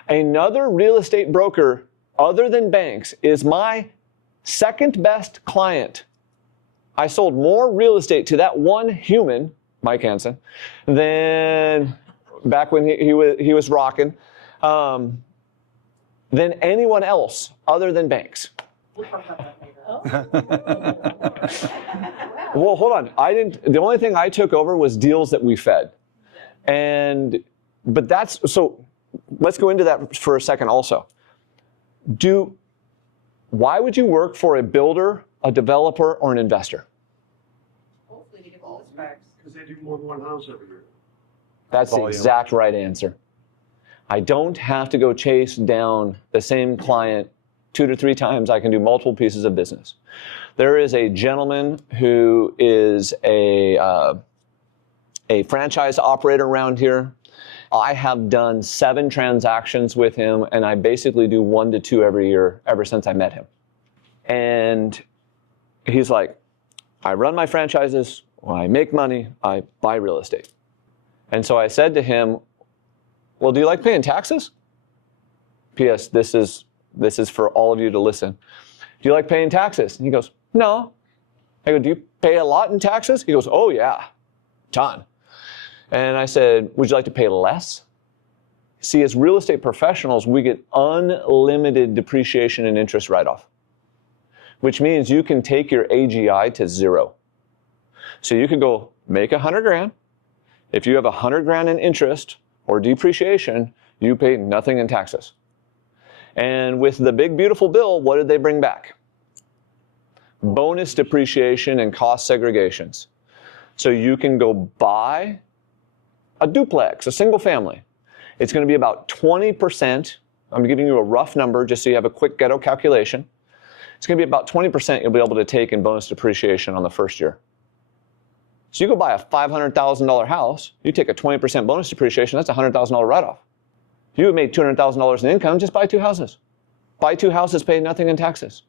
Another real estate broker other than banks is my second best client. I sold more real estate to that one human, Mike Hansen, than back when he was rocking, than anyone else other than banks. We'll talk about that later. Well, hold on. The only thing I took over was deals that we fed. So let's go into that for a second also. Why would you work for a builder, a developer, or an investor? Hopefully to get the list backs. Because they do more than one house every year. That's the exact right answer. I don't have to go chase down the same client 2 to 3 times. I can do multiple pieces of business. There is a gentleman who is a franchise operator around here. I have done 7 transactions with him, and I basically do 1 to 2 every year ever since I met him. And he's like, I run my franchises, when I make money, I buy real estate. And so I said to him, well, do you like paying taxes? P.S. This is for all of you to listen. Do you like paying taxes? And he goes, no. I go, do you pay a lot in taxes? He goes, oh yeah, ton. And I said, would you like to pay less? See, as real estate professionals, we get unlimited depreciation and interest write-off, which means you can take your AGI to 0. So you could go make $100,000. If you have $100,000 in interest or depreciation, you pay nothing in taxes. And with the big, beautiful bill, what did they bring back? Bonus depreciation and cost segregations. So you can go buy a duplex, a single family. It's going to be about 20%. I'm giving you a rough number just so you have a quick ghetto calculation. It's going to be about 20% you'll be able to take in bonus depreciation on the first year. So you go buy a $500,000 house, you take a 20% bonus depreciation, that's a $100,000 write-off. You have made $200,000 in income, just buy 2 houses. Buy 2 houses, pay nothing in taxes.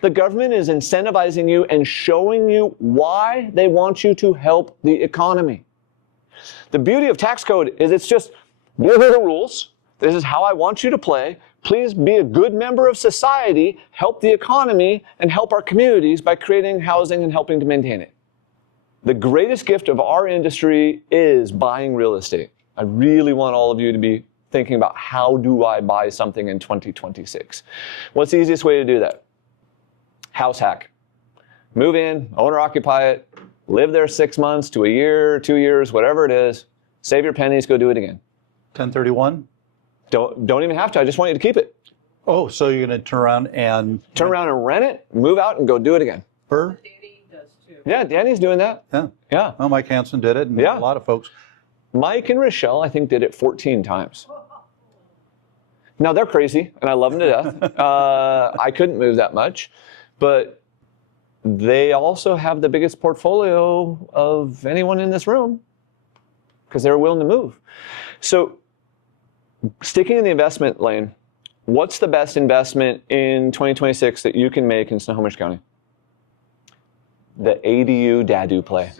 The government is incentivizing you and showing you why they want you to help the economy. The beauty of tax code is it's just, these are the rules. This is how I want you to play. Please be a good member of society, help the economy, and help our communities by creating housing and helping to maintain it. The greatest gift of our industry is buying real estate. I really want all of you to be thinking about how do I buy something in 2026? What's the easiest way to do that? House hack. Move in, owner occupy it, live there 6 months to a year, 2 years, whatever it is. Save your pennies, go do it again. 1031? Don't even have to. I just want you to keep it. Oh, so you're going to turn around and rent it, move out, and go do it again. Her? Danny does too. Yeah, Danny's doing that. Yeah. Yeah. Well, Mike Hansen did it, and Yeah. a lot of folks. Mike and Rochelle, I think, did it 14 times. Now, they're crazy, and I love them to death. I couldn't move that much. But they also have the biggest portfolio of anyone in this room because they're willing to move. So sticking in the investment lane, what's the best investment in 2026 that you can make in Snohomish County? The ADU DADU play.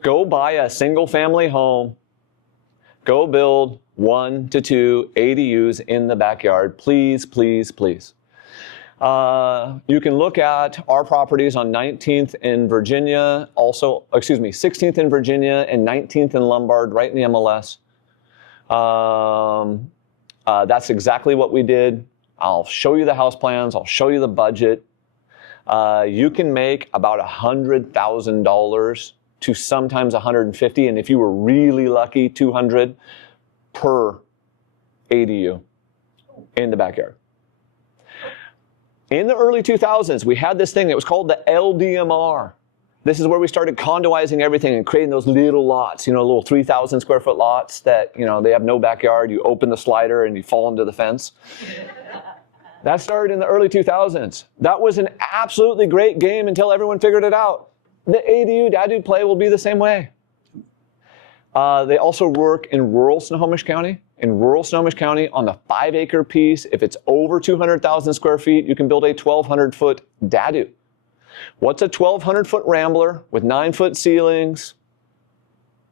Go buy a single family home. Go build 1 to 2 ADUs in the backyard. Please, please, please. You can look at our properties on 19th in Virginia, 16th in Virginia and 19th in Lombard, right in the MLS. That's exactly what we did. I'll show you the house plans. I'll show you the budget. You can make about $100,000 to sometimes $150,000, and if you were really lucky, $200,000 per ADU in the backyard. In the early 2000s, we had this thing that was called the LDMR. This is where we started condoizing everything and creating those little lots, little 3,000 square foot lots that, they have no backyard. You open the slider and you fall into the fence. That started in the early 2000s. That was an absolutely great game until everyone figured it out. The ADU, DADU play will be the same way. They also work in rural Snohomish County. In rural Snohomish County, on the 5-acre piece, if it's over 200,000 square feet, you can build a 1,200-foot DADU. What's a 1,200-foot Rambler with 9-foot ceilings,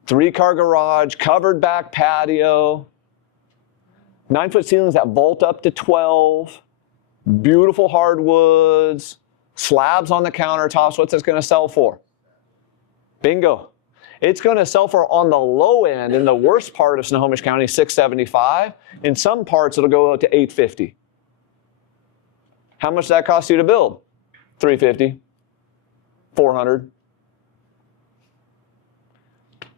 3-car garage, covered back patio, 9-foot ceilings that vault up to 12, beautiful hardwoods, slabs on the countertops? What's this going to sell for? Bingo. It's going to sell for, on the low end, in the worst part of Snohomish County, $675. In some parts, it'll go out to $850. How much does that cost you to build? $350, $400.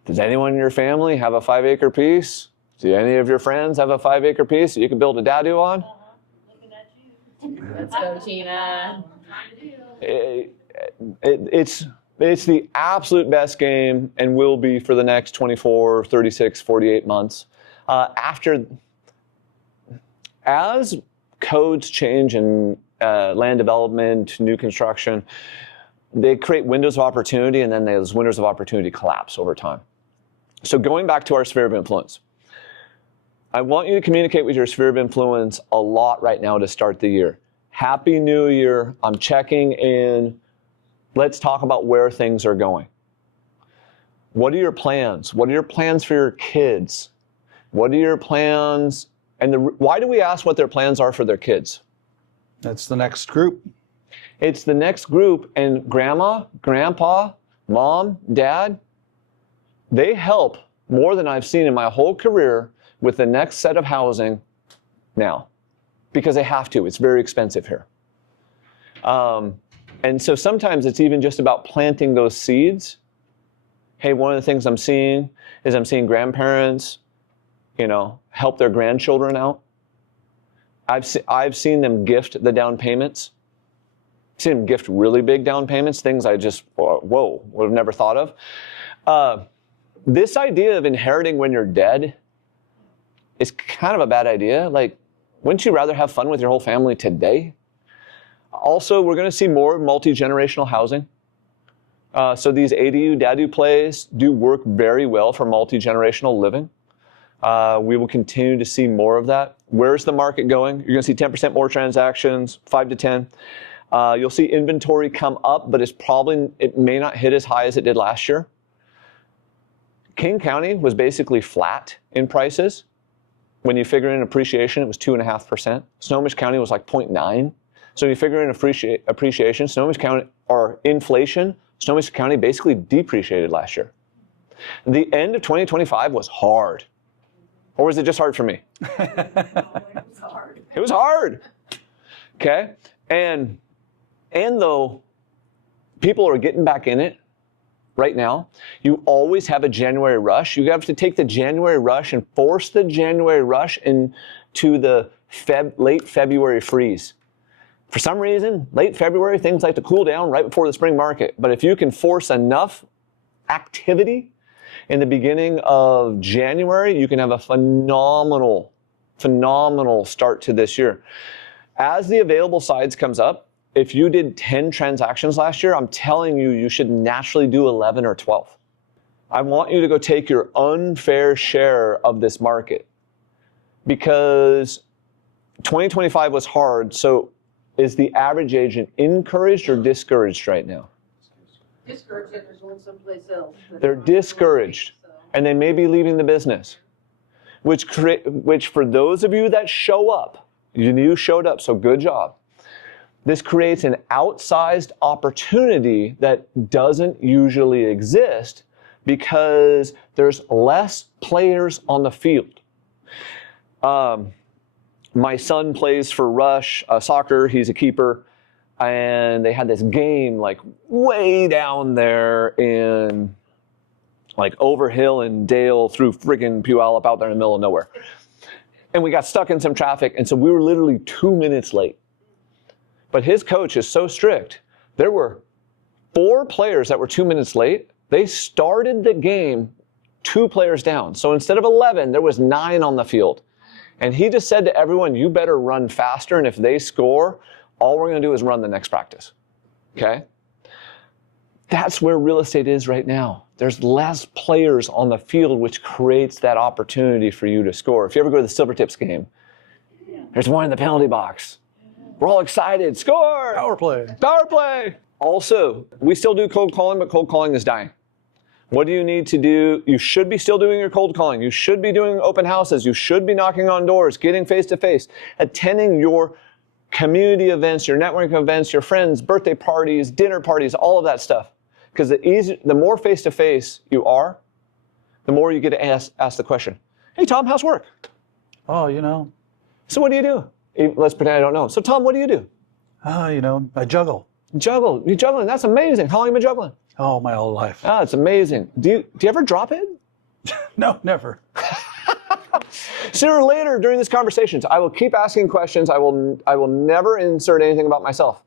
Does anyone in your family have a 5-acre piece? Do any of your friends have a 5-acre piece that you can build a DADU on? Looking at you. Let's go, Tina. It's the absolute best game and will be for the next 24, 36, 48 months. As codes change in land development, new construction, they create windows of opportunity, and then those windows of opportunity collapse over time. So going back to our sphere of influence, I want you to communicate with your sphere of influence a lot right now to start the year. Happy New Year. I'm checking in. Let's talk about where things are going. What are your plans? What are your plans for your kids? What are your plans? And why do we ask what their plans are for their kids? That's the next group. It's the next group, and grandma, grandpa, mom, dad, they help more than I've seen in my whole career with the next set of housing now, because they have to. It's very expensive here. And so sometimes it's even just about planting those seeds. Hey, one of the things I'm seeing grandparents, help their grandchildren out. I've seen them gift the down payments. I've seen them gift really big down payments, things I just, whoa, would have never thought of. This idea of inheriting when you're dead is kind of a bad idea. Like, wouldn't you rather have fun with your whole family today? Also, we're going to see more multi-generational housing. So these ADU, DADU plays do work very well for multi-generational living. We will continue to see more of that. Where's the market going? You're going to see 10% more transactions, 5 to 10. You'll see inventory come up, but it may not hit as high as it did last year. King County was basically flat in prices. When you figure in appreciation, it was 2.5%. Snohomish County was like 0.9. So you figure in appreciation, Snohomish County, or inflation, Snohomish County basically depreciated last year. The end of 2025 was hard. Or was it just hard for me? It was hard. It was hard. Okay? And though people are getting back in it right now, you always have a January rush. You have to take the January rush and force the January rush into the late February freeze. For some reason, late February, things like to cool down right before the spring market. But if you can force enough activity in the beginning of January, you can have a phenomenal start to this year. As the available sides comes up, if you did 10 transactions last year, I'm telling you, you should naturally do 11 or 12. I want you to go take your unfair share of this market, because 2025 was hard. So is the average agent encouraged or discouraged right now? Discouraged that there's going someplace else. They're discouraged, and they may be leaving the business, which for those of you that show up, you showed up, so good job. This creates an outsized opportunity that doesn't usually exist because there's less players on the field. My son plays for Rush soccer. He's a keeper. And they had this game like way down there in like over hill and dale through friggin' Puyallup out there in the middle of nowhere. And we got stuck in some traffic. And so we were literally 2 minutes late. But his coach is so strict. There were 4 players that were 2 minutes late. They started the game 2 players down. So instead of 11, there was 9 on the field. And he just said to everyone, you better run faster. And if they score, all we're going to do is run the next practice. Okay? That's where real estate is right now. There's less players on the field, which creates that opportunity for you to score. If you ever go to the Silver Tips game, there's one in the penalty box. We're all excited. Score! Power play. Power play! Also, we still do cold calling, but cold calling is dying. What do you need to do? You should be still doing your cold calling. You should be doing open houses. You should be knocking on doors, getting face-to-face, attending your community events, your networking events, your friends' birthday parties, dinner parties, all of that stuff. Because the more face-to-face you are, the more you get to ask the question, hey, Tom, how's work? Oh, you know. So what do you do? Let's pretend I don't know. So, Tom, what do you do? Oh, you know, I juggle. Juggle. You're juggling. That's amazing. How long have you been juggling? Oh, my whole life. Ah, it's amazing. Do you ever drop it? No, never. Sooner or later during these conversations, I will keep asking questions. I will never insert anything about myself.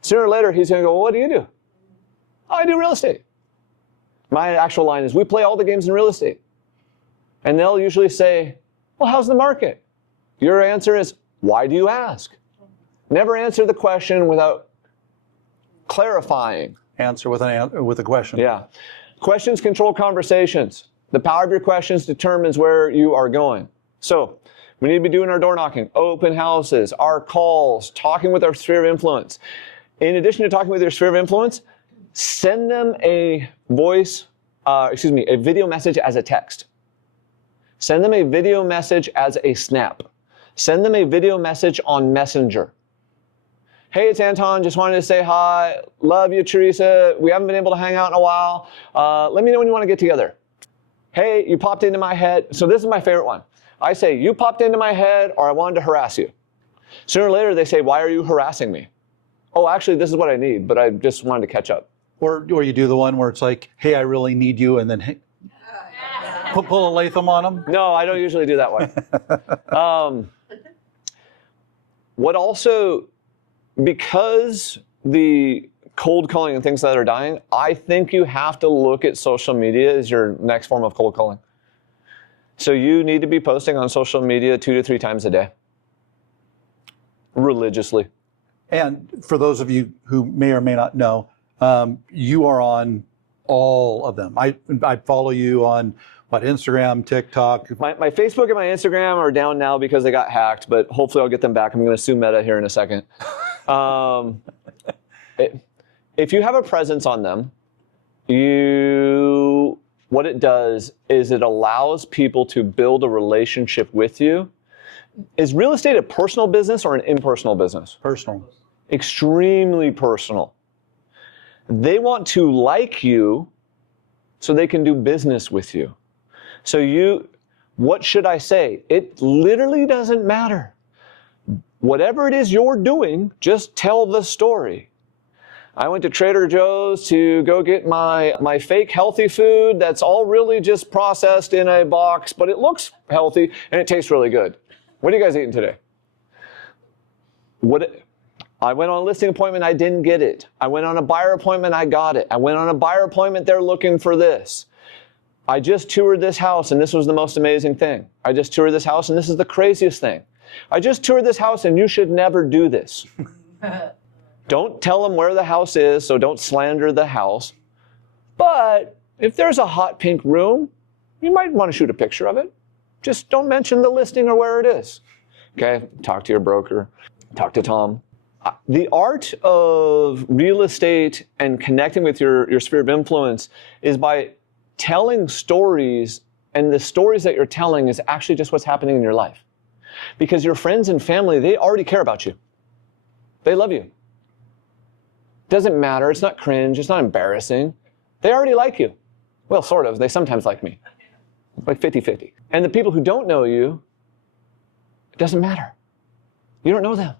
Sooner or later, he's going to go, well, what do you do? Oh, I do real estate. My actual line is, we play all the games in real estate. And they'll usually say, well, how's the market? Your answer is, why do you ask? Never answer the question without clarifying. Answer with a question. Yeah. Questions control conversations. The power of your questions determines where you are going. So we need to be doing our door knocking, open houses, our calls, talking with our sphere of influence. In addition to talking with your sphere of influence, send them a video message as a text. Send them a video message as a snap. Send them a video message on Messenger. Hey, it's Anton. Just wanted to say hi. Love you, Teresa. We haven't been able to hang out in a while. Let me know when you want to get together. Hey, you popped into my head. So this is my favorite one. I say, you popped into my head, or I wanted to harass you. Sooner or later, they say, why are you harassing me? Oh, actually, this is what I need, but I just wanted to catch up. Or you do the one where it's like, hey, I really need you, and then hey, pull a Latham on them. No, I don't usually do that one. What also, because the cold calling and things that are dying, I think you have to look at social media as your next form of cold calling. So you need to be posting on social media 2 to 3 times a day, religiously. And for those of you who may or may not know, you are on all of them. I follow you on Instagram, TikTok. My Facebook and my Instagram are down now because they got hacked, but hopefully I'll get them back. I'm going to sue Meta here in a second. If you have a presence on them, what it does is it allows people to build a relationship with you. Is real estate a personal business or an impersonal business? Personal. Extremely personal. They want to like you so they can do business with you. So what should I say? It literally doesn't matter. Whatever it is you're doing, just tell the story. I went to Trader Joe's to go get my fake healthy food that's all really just processed in a box, but it looks healthy and it tastes really good. What are you guys eating today? I went on a listing appointment, I didn't get it. I went on a buyer appointment, I got it. I went on a buyer appointment, they're looking for this. I just toured this house and this was the most amazing thing. I just toured this house and this is the craziest thing. I just toured this house and you should never do this. Don't tell them where the house is, so don't slander the house. But if there's a hot pink room, you might want to shoot a picture of it. Just don't mention the listing or where it is. Okay, talk to your broker, talk to Tom. The art of real estate and connecting with your sphere of influence is by telling stories, and the stories that you're telling is actually just what's happening in your life. Because your friends and family, they already care about you. They love you. Doesn't matter. It's not cringe. It's not embarrassing. They already like you. Well, sort of. They sometimes like me. Like 50-50. And the people who don't know you, it doesn't matter. You don't know them.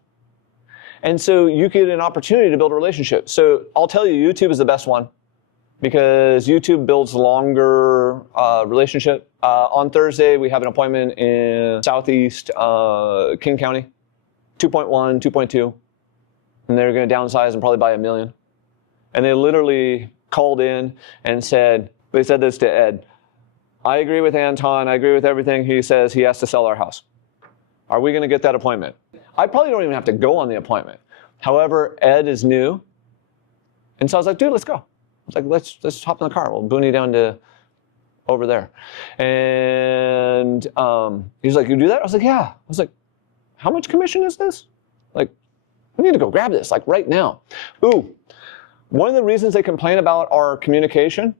And so you get an opportunity to build a relationship. So I'll tell you, YouTube is the best one because YouTube builds longer relationship. On Thursday, we have an appointment in Southeast King County, 2.1, 2.2. And they're going to downsize and probably buy $1 million. And they literally called in and said, they said this to Ed, I agree with Anton. I agree with everything he says. He has to sell our house. Are we going to get that appointment? I probably don't even have to go on the appointment. However, Ed is new. And so I was like, dude, let's go. I was like, let's hop in the car. We'll boonie down to over there. And he was like, you do that? I was like, yeah. I was like, how much commission is this? Like, we need to go grab this, like right now. Ooh, one of the reasons they complain about our communication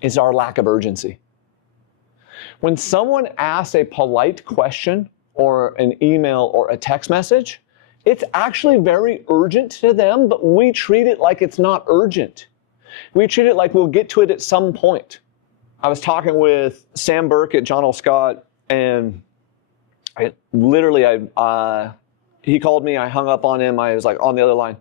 is our lack of urgency. When someone asks a polite question or an email or a text message, it's actually very urgent to them, but we treat it like it's not urgent. We treat it like we'll get to it at some point. I was talking with Sam Burke at John L. Scott, and he called me, I hung up on him, I was like on the other line.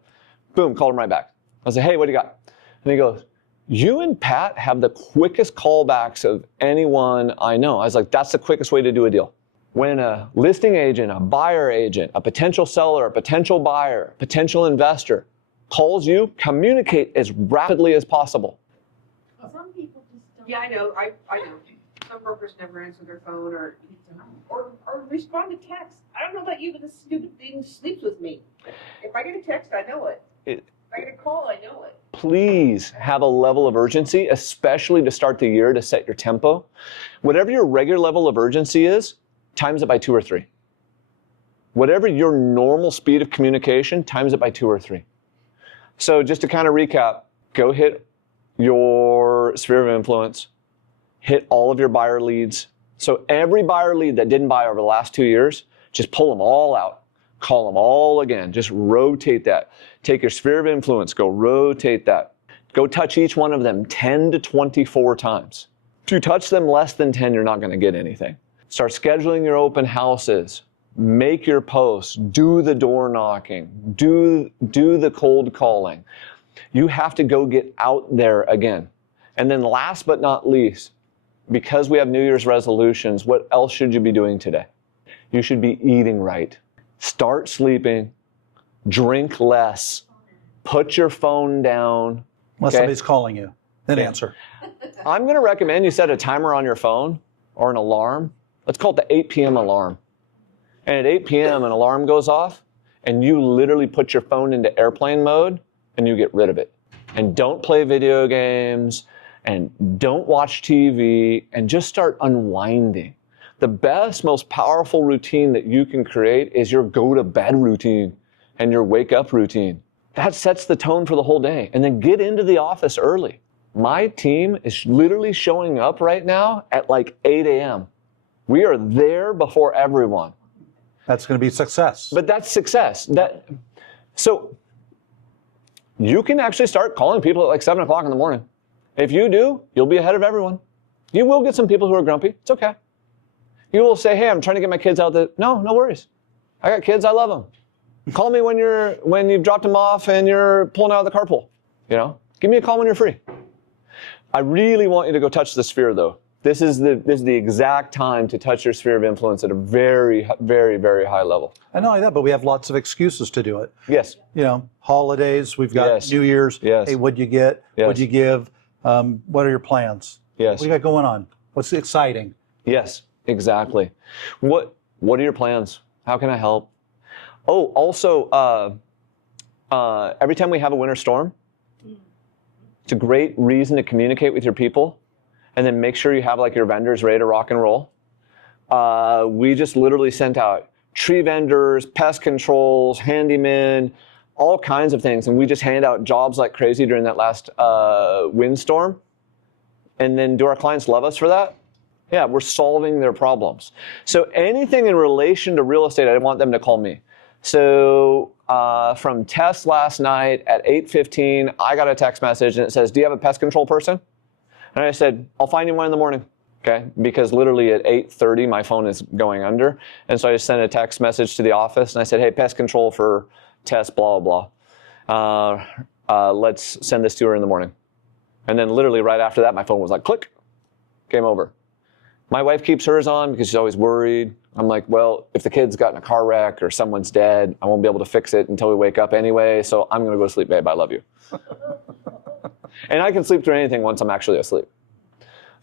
Boom, called him right back. I was like, hey, what do you got? And he goes, you and Pat have the quickest callbacks of anyone I know. I was like, that's the quickest way to do a deal. When a listing agent, a buyer agent, a potential seller, a potential buyer, potential investor calls you, communicate as rapidly as possible. Some people just don't. Yeah, I know. I know. Some brokers never answer their phone or respond to text. I don't know about you, but this stupid thing sleeps with me. If I get a text, I know it. If I get a call, I know it. Please have a level of urgency, especially to start the year to set your tempo. Whatever your regular level of urgency is, times it by 2 or 3. Whatever your normal speed of communication, times it by 2 or 3. So just to kind of recap, go hit your sphere of influence, hit all of your buyer leads. So every buyer lead that didn't buy over the last 2 years, just pull them all out. Call them all again. Just rotate that. Take your sphere of influence, go rotate that. Go touch each one of them 10 to 24 times. If you touch them less than 10, you're not going to get anything. Start scheduling your open houses. Make your posts. Do the door knocking. Do the cold calling. You have to go get out there again. And then last but not least, because we have New Year's resolutions, what else should you be doing today? You should be eating right. Start sleeping, drink less, put your phone down. Unless somebody's calling you, then answer. I'm going to recommend you set a timer on your phone or an alarm. Let's call it the 8 p.m. alarm. And at 8 p.m. an alarm goes off and you literally put your phone into airplane mode and you get rid of it. And don't play video games and don't watch TV and just start unwinding. The best, most powerful routine that you can create is your go-to-bed routine and your wake-up routine. That sets the tone for the whole day. And then get into the office early. My team is literally showing up right now at like 8 a.m. We are there before everyone. That's going to be success. But that's success. So you can actually start calling people at like 7 o'clock in the morning. If you do, you'll be ahead of everyone. You will get some people who are grumpy. It's okay. You will say, hey, I'm trying to get my kids out. No worries. I got kids. I love them. Call me when you've dropped them off and you're pulling out of the carpool. Give me a call when you're free. I really want you to go touch the sphere, though. This is the exact time to touch your sphere of influence at a very, very, very high level. And not only that, but we have lots of excuses to do it. Yes. Holidays, we've got Yes. New Year's. Yes. Hey, what'd you get? Yes. What'd you give? What are your plans? Yes. What do you got going on? What's exciting? Yes, exactly. What are your plans? How can I help? Oh, also, every time we have a winter storm, it's a great reason to communicate with your people and then make sure you have like your vendors ready to rock and roll. We just literally sent out tree vendors, pest controls, handymen, all kinds of things. And we just hand out jobs like crazy during that last windstorm. And then do our clients love us for that? Yeah, we're solving their problems. So anything in relation to real estate, I want them to call me. So from Tess last night at 8:15, I got a text message and it says, do you have a pest control person? And I said, I'll find you one in the morning. Okay, because literally at 8:30, my phone is going under. And so I just sent a text message to the office and I said, hey, pest control for Tess, blah, blah, blah. Let's send this to her in the morning. And then literally right after that, my phone was like, click, game over. My wife keeps hers on because she's always worried. I'm like, well, if the kid's got in a car wreck or someone's dead, I won't be able to fix it until we wake up anyway, so I'm going to go to sleep, babe. I love you. And I can sleep through anything once I'm actually asleep.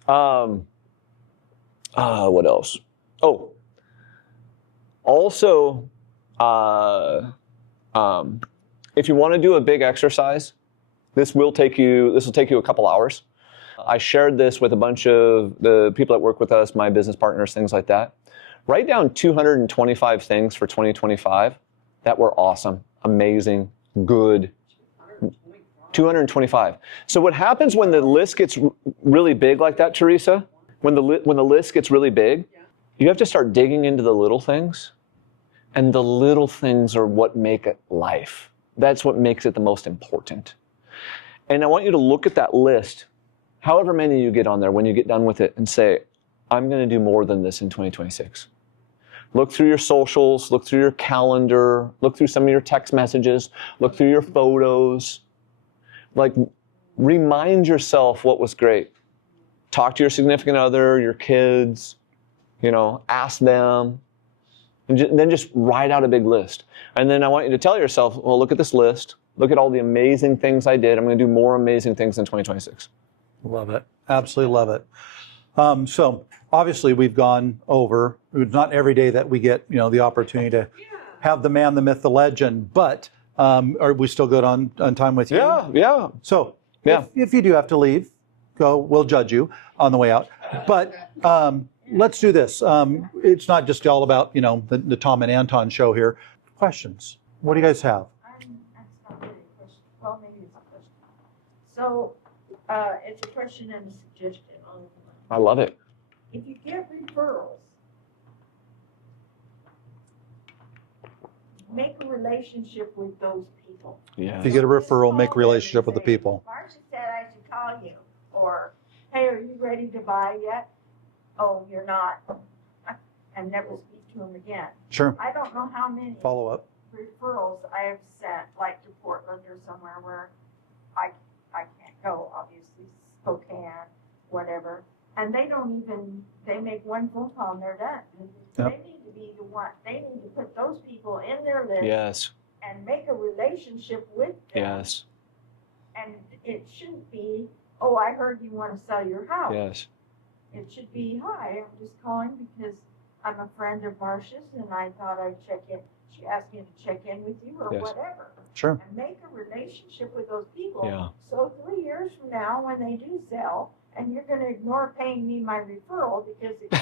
What else? Oh, also, if you want to do a big exercise, this will take you a couple hours. I shared this with a bunch of the people that work with us, my business partners, things like that. Write down 225 things for 2025 that were awesome, amazing, good. 225. So what happens when the list gets really big like that, Teresa? When the list gets really big, you have to start digging into the little things. And the little things are what make it life. That's what makes it the most important. And I want you to look at that list, however many you get on there when you get done with it, and say, I'm going to do more than this in 2026. Look through your socials, look through your calendar, look through some of your text messages, look through your photos. Like, remind yourself what was great. Talk to your significant other, your kids, ask them. And then just write out a big list. And then I want you to tell yourself, well, look at this list. Look at all the amazing things I did. I'm going to do more amazing things in 2026. Love it. Absolutely love it. So obviously we've gone over, it's not every day that we get, the opportunity to have the man, the myth, the legend, but are we still good on time with you? Yeah. So yeah. If you do have to leave, we'll judge you on the way out. But let's do this. It's not just all about, the Tom and Anton show here. Questions. What do you guys have? That's not really a question. Well, maybe it's a question. So it's a question and a suggestion. I love it. If you get referrals, make a relationship with those people. Yeah. If you get a referral, make a relationship with the people. Marcia said I should call you. Or, hey, are you ready to buy yet? Oh, you're not. And never speak to them again. Sure. I don't know how many Follow up. referrals I have sent, like to Portland or somewhere where I can't go, obviously, Spokane, whatever. And they make one phone call and they're done. Yep. They need to be the one, they need to put those people in their list Yes. and make a relationship with them. Yes. And it shouldn't be, oh, I heard you want to sell your house. Yes. It should be, hi, I'm just calling because I'm a friend of Marcia's and I thought I'd check in. She asked me to check in with you or Yes. whatever. Sure. And make a relationship with those people. Yeah. So 3 years from now, when they do sell, and you're going to ignore paying me my referral because it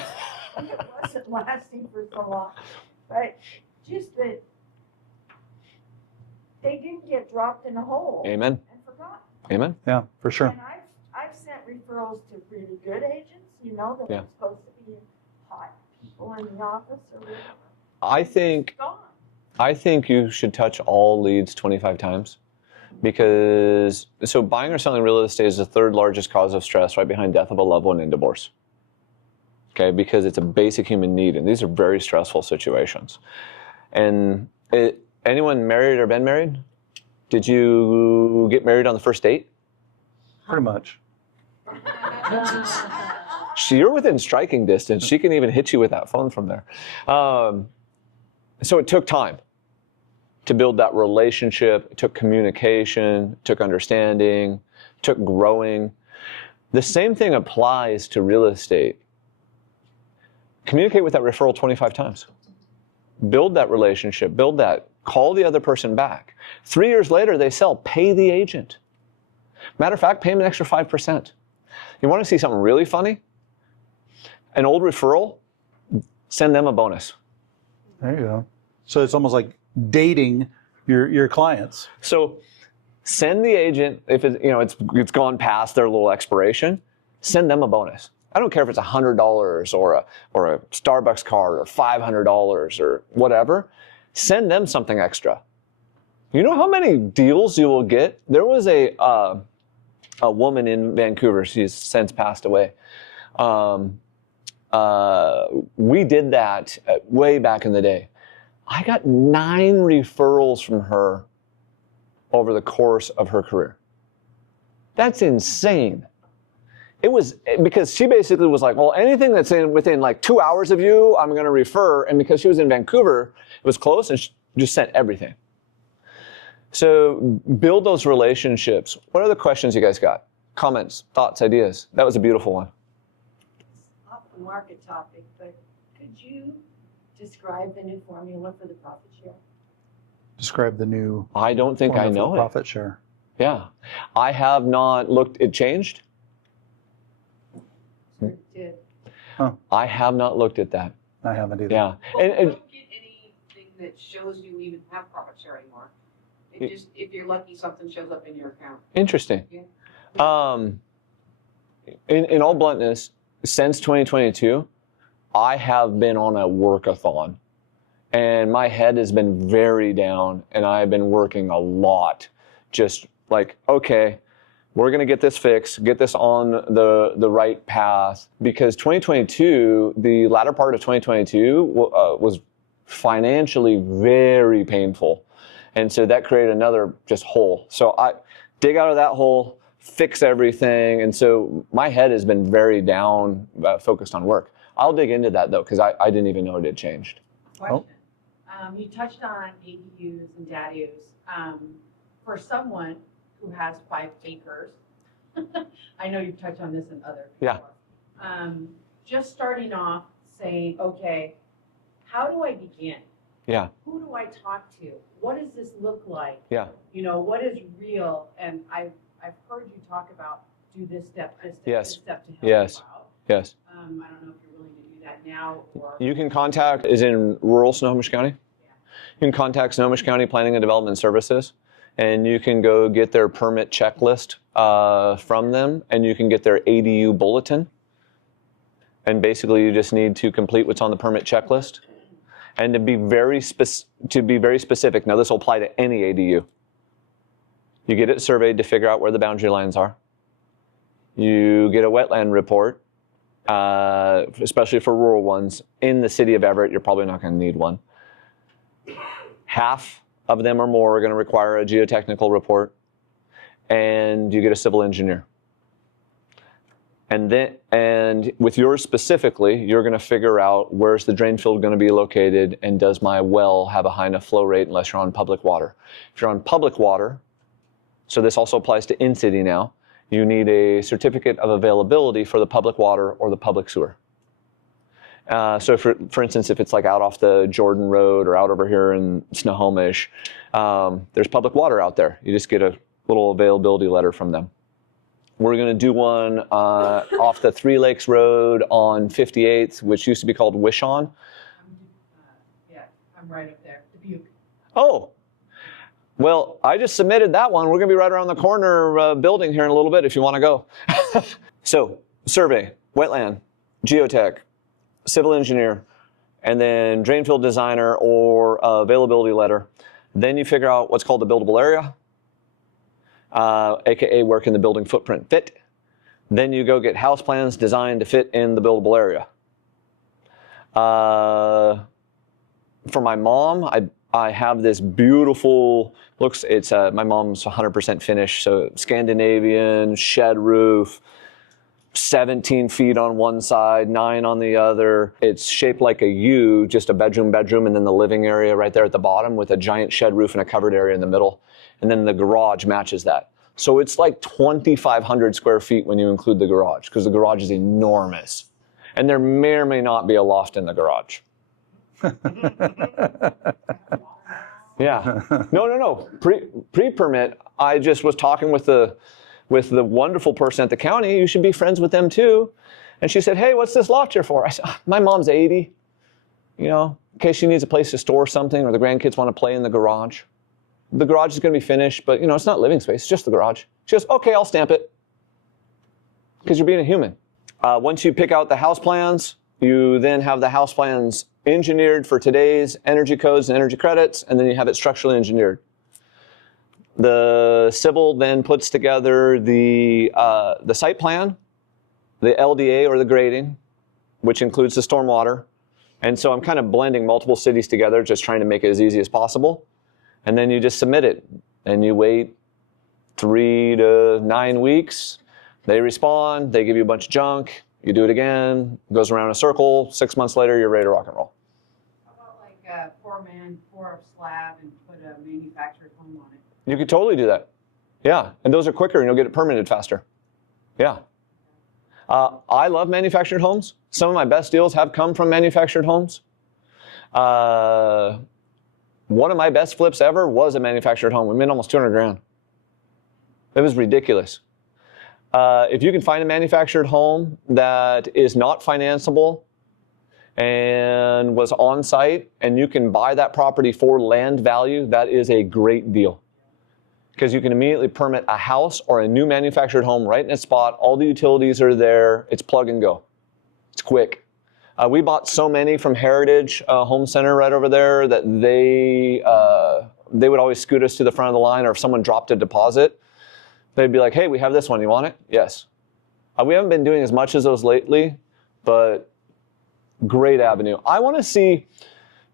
wasn't lasting for so long. But just that they didn't get dropped in a hole Amen. and forgotten. Amen. Yeah, for sure. And I've sent referrals to really good agents, that Yeah. were supposed to be hot people in the office or whatever. I think It's gone. you should touch all leads 25 times because buying or selling real estate is the third largest cause of stress right behind death of a loved one and divorce. Okay, because it's a basic human need and these are very stressful situations. And anyone married or been married? Did you get married on the first date? Pretty much. You're within striking distance. She can even hit you with that phone from there. So it took time to build that relationship. It took communication, it took understanding, it took growing. The same thing applies to real estate. Communicate with that referral 25 times. Build that relationship, call the other person back. 3 years later, they sell, pay the agent. Matter of fact, pay them an extra 5%. You want to see something really funny? An old referral, send them a bonus. There you go. So it's almost like dating your clients. So send the agent, if it's gone past their little expiration, send them a bonus. I don't care if it's $100 or a Starbucks card or $500 or whatever. Send them something extra. You know how many deals you will get? There was a woman in Vancouver. She's since passed away. We did that way back in the day. I got 9 referrals from her over the course of her career. That's insane. It was because she basically was like, well, anything that's within like 2 hours of you, I'm going to refer. And because she was in Vancouver, it was close, and she just sent everything. So build those relationships. What other questions you guys got? Comments, thoughts, ideas? That was a beautiful one. It's off the market topic, but could you describe the new formula for the profit share? Describe the new. I don't think I know it. Profit share. Yeah. I have not looked. It changed? It did. I have not looked at that. I haven't either. Yeah. Well, you don't get anything that shows you even have profit share anymore. It just, if you're lucky, something shows up in your account. Interesting. Yeah. In all bluntness, since 2022, I have been on a workathon, and my head has been very down, and I've been working a lot. Just like, okay, we're going to get this fixed, get this on the right path, because 2022, the latter part of 2022 was financially very painful. And so that created another just hole. So I dig out of that hole, fix everything. And so my head has been very down, focused on work. I'll dig into that though, because I didn't even know it had changed. Question. You touched on ADUs and DADUs. For someone who has 5 acres, I know you've touched on this in other. Yeah. Just starting off saying, okay, how do I begin? Yeah. Who do I talk to? What does this look like? Yeah. You know, what is real? And I've heard you talk about do this step, Yes. this step to help Yes. you out. Yes. I don't know if you're willing to do that now or. You can contact, is in rural Snohomish County? Yeah. You can contact Snohomish County Planning and Development Services, and you can go get their permit checklist from them, and you can get their ADU bulletin. And basically, you just need to complete what's on the permit checklist. And to be very specific, now this will apply to any ADU. You get it surveyed to figure out where the boundary lines are. You get a wetland report, especially for rural ones. In the city of Everett, you're probably not going to need one. Half of them or more are going to require a geotechnical report, and you get a civil engineer. And with yours specifically, you're going to figure out where's the drain field going to be located, and does my well have a high enough flow rate unless you're on public water. If you're on public water, so this also applies to in-city now, you need a certificate of availability for the public water or the public sewer. So for instance, if it's like out off the Jordan Road or out over here in Snohomish, there's public water out there. You just get a little availability letter from them. We're going to do one off the 3 Lakes Road on 58th, which used to be called Wishon. Yeah, I'm right up there, Dubuque. Oh, well, I just submitted that one. We're going to be right around the corner building here in a little bit if you want to go. So, survey, wetland, geotech, civil engineer, and then drain field designer or availability letter. Then you figure out what's called the buildable area. AKA where can the building footprint fit. Then you go get house plans designed to fit in the buildable area. For my mom, I have this beautiful, it's my mom's 100% finished, so Scandinavian, shed roof, 17 feet on one side, 9 on the other. It's shaped like a U, just a bedroom, and then the living area right there at the bottom with a giant shed roof and a covered area in the middle. And then the garage matches that. So it's like 2,500 square feet when you include the garage, because the garage is enormous. And there may or may not be a loft in the garage. Yeah. No. Pre-permit, I just was talking with the wonderful person at the county. You should be friends with them too. And she said, hey, what's this loft here for? I said, my mom's 80, you know, in case she needs a place to store something or the grandkids want to play in the garage. The garage is going to be finished, but, you know, it's not living space. It's just the garage. She goes, okay, I'll stamp it. Because you're being a human. Once you pick out the house plans, you then have the house plans engineered for today's energy codes and energy credits, and then you have it structurally engineered. The civil then puts together the site plan, the LDA or the grading, which includes the stormwater. And so I'm kind of blending multiple cities together, just trying to make it as easy as possible. And then you just submit it and you wait 3 to 9 weeks. They respond, they give you a bunch of junk, you do it again, it goes around in a circle, 6 months later, you're ready to rock and roll. How about like a 4-man, 4 slab and put a manufactured home on it? You could totally do that. Yeah, and those are quicker and you'll get it permitted faster. Yeah. I love manufactured homes. Some of my best deals have come from manufactured homes. One of my best flips ever was a manufactured home. We made almost 200 grand. It was ridiculous. If you can find a manufactured home that is not financeable and was on site and you can buy that property for land value, that is a great deal. Because you can immediately permit a house or a new manufactured home right in its spot. All the utilities are there. It's plug and go. It's quick. We bought so many from Heritage Home Center right over there that they would always scoot us to the front of the line, or if someone dropped a deposit, they'd be like, hey, we have this one. You want it? Yes. We haven't been doing as much as those lately, but great avenue. I want to see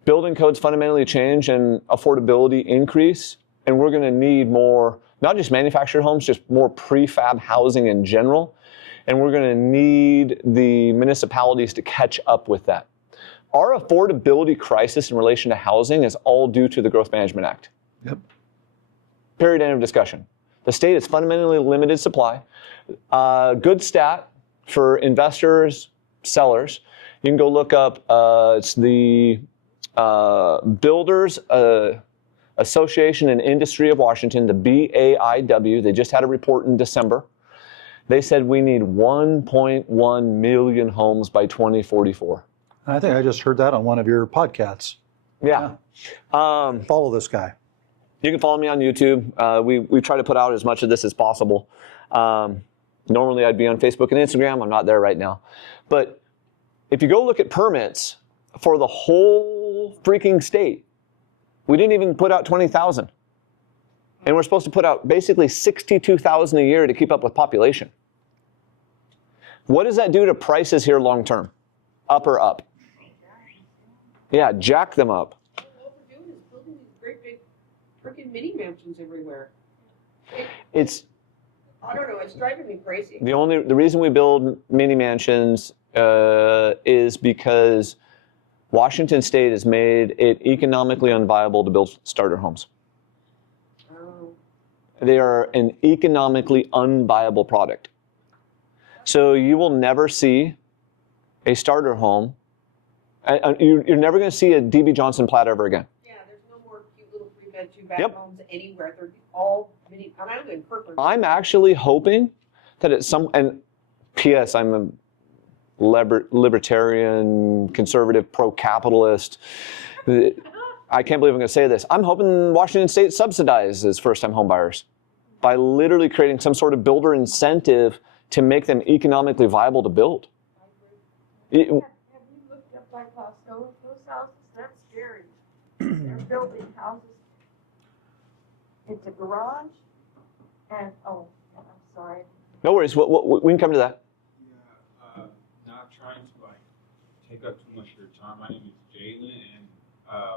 building codes fundamentally change and affordability increase. And we're going to need more, not just manufactured homes, just more prefab housing in general. And we're going to need the municipalities to catch up with that. Our affordability crisis in relation to housing is all due to the Growth Management Act. Yep. Period, end of discussion. The state has fundamentally limited supply. Good stat for investors, sellers. You can go look up, it's the Builders Association and Industry of Washington, the BAIW. They just had a report in December. They said we need 1.1 million homes by 2044. I think I just heard that on one of your podcasts. Yeah. Follow this guy. You can follow me on YouTube. We try to put out as much of this as possible. Normally I'd be on Facebook and Instagram. I'm not there right now. But if you go look at permits for the whole freaking state, we didn't even put out 20,000. And we're supposed to put out basically 62,000 a year to keep up with population. What does that do to prices here long term? Up or up? Yeah, jack them up. What we're doing is building these great big freaking mini mansions everywhere. It's I don't know, it's driving me crazy. the reason we build mini mansions is because Washington State has made it economically unviable to build starter homes. Oh. They are an economically unviable product. So you will never see a starter home. You're never going to see a D.B. Johnson plat ever again. Yeah, there's no more cute little 3-bed, 2-bath Yep. homes anywhere. They're all mini. I'm not even Kirkland. I'm actually hoping that at some, and P.S. I'm a libertarian, conservative, pro-capitalist. I can't believe I'm going to say this. I'm hoping Washington State subsidizes first-time home buyers by literally creating some sort of builder incentive to make them economically viable to build. Have you looked up like Costco, those houses? That's scary. They're building houses. It's a garage and, oh, I'm sorry. No worries. We can come to that. Yeah, not trying to take up too much of your time. My name is Jalen, and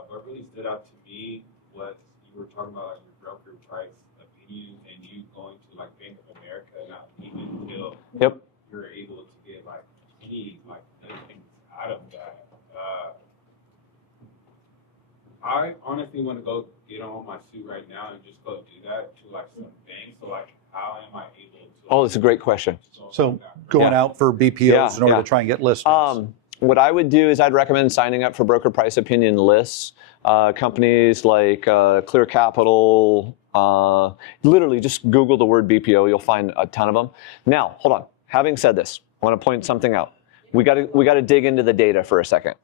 what really stood out to me was you were talking about your broker price opinion and you going to Bank of America, not even until you're able to get any things out of that. I honestly want to go get on my suit right now and just go do that to some banks. So how am I able to? Oh, that's a great question. So going out for BPOs in order to try and get listings. What I would do is I'd recommend signing up for broker price opinion lists. Companies like Clear Capital, literally just Google the word BPO, you'll find a ton of them. Now, hold on. Having said this, I want to point something out. We got to dig into the data for a second.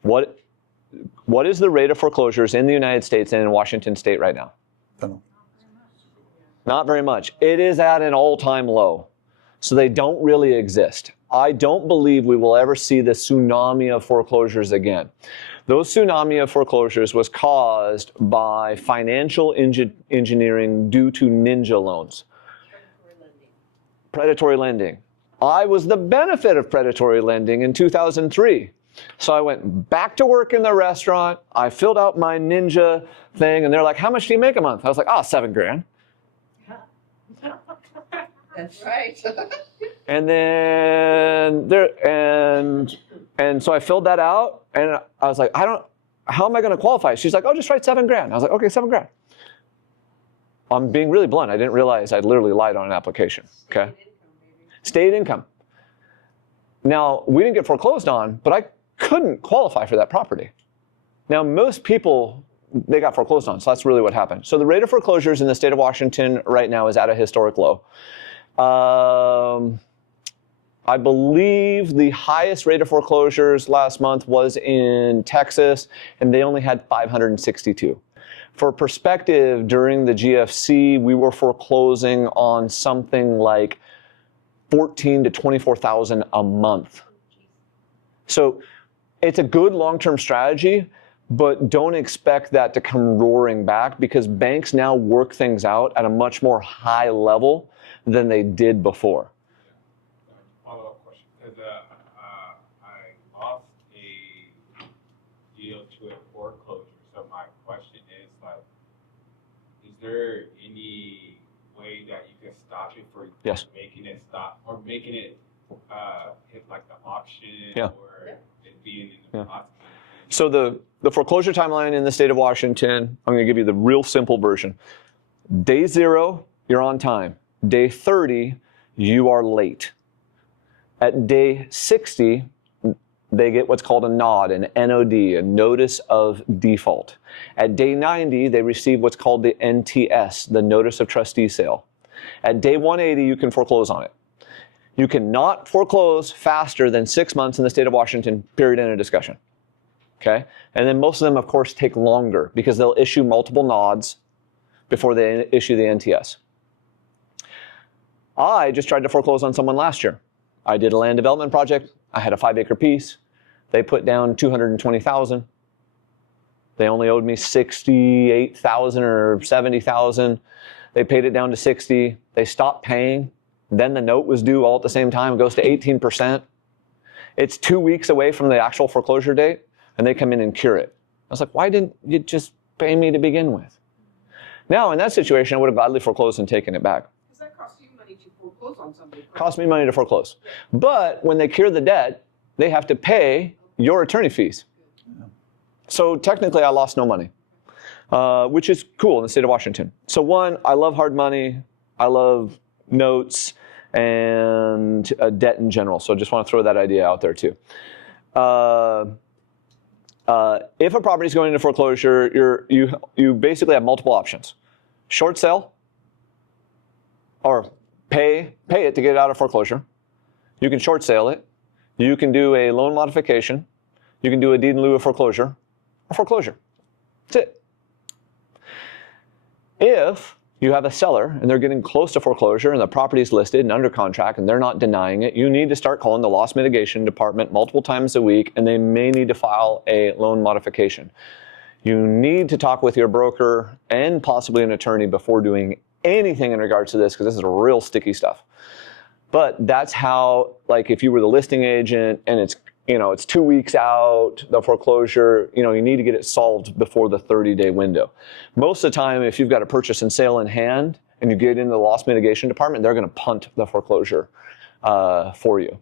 What is the rate of foreclosures in the United States and in Washington State right now? Not very much. It is at an all-time low. So they don't really exist. I don't believe we will ever see the tsunami of foreclosures again. Those tsunami of foreclosures was caused by financial engineering due to ninja loans. Predatory lending. I was the benefit of predatory lending in 2003. So I went back to work in the restaurant. I filled out my ninja thing, and they're like, how much do you make a month? I was like, oh, $7,000. That's right. And then and so I filled that out, and I was like, how am I going to qualify? She's like, oh, just write $7,000. I was like, okay, $7,000. I'm being really blunt. I didn't realize I'd literally lied on an application. Okay. State income. Now, we didn't get foreclosed on, but I couldn't qualify for that property. Now, most people, they got foreclosed on, so that's really what happened. So the rate of foreclosures in the state of Washington right now is at a historic low. I believe the highest rate of foreclosures last month was in Texas, and they only had 562. For perspective, during the GFC, we were foreclosing on something like 14,000 to 24,000 a month. So it's a good long-term strategy, but don't expect that to come roaring back because banks now work things out at a much more high level than they did before. Follow-up question, because I lost a deal to a foreclosure. So my question is, like, is there any way that you can stop it for Yes. making it stop or making it hit like the auction Yeah. or it being in the process? So the foreclosure timeline in the state of Washington, I'm going to give you the real simple version. Day 0, you're on time. Day 30, you are late. At day 60, they get what's called a NOD, an NOD, a notice of default. At day 90, they receive what's called the NTS, the notice of trustee sale. At day 180, you can foreclose on it. You cannot foreclose faster than 6 months in the state of Washington, period, end of discussion. Okay? And then most of them, of course, take longer because they'll issue multiple NODs before they issue the NTS. I just tried to foreclose on someone last year. I did a land development project. I had a 5-acre piece. They put down $220,000. They only owed me $68,000 or $70,000. They paid it down to $60,000. They stopped paying. Then the note was due all at the same time. It goes to 18%. It's 2 weeks away from the actual foreclosure date, and they come in and cure it. I was like, why didn't you just pay me to begin with? Now, in that situation, I would have gladly foreclosed and taken it back. Does that cost you money to foreclose on somebody? Cost me money to foreclose. But when they cure the debt, they have to pay your attorney fees. So technically, I lost no money, which is cool in the state of Washington. So one, I love hard money. I love notes and debt in general. So I just want to throw that idea out there too. If a property is going into foreclosure, you basically have multiple options. Short sale, or pay it to get it out of foreclosure. You can short sale it. You can do a loan modification. You can do a deed in lieu of foreclosure, or foreclosure. That's it. If you have a seller and they're getting close to foreclosure and the property is listed and under contract and they're not denying it, you need to start calling the loss mitigation department multiple times a week, and they may need to file a loan modification. You need to talk with your broker and possibly an attorney before doing anything in regards to this, because this is real sticky stuff. But that's how, like, if you were the listing agent and it's 2 weeks out, the foreclosure, you need to get it solved before the 30-day window. Most of the time, if you've got a purchase and sale in hand and you get into the loss mitigation department, they're going to punt the foreclosure for you.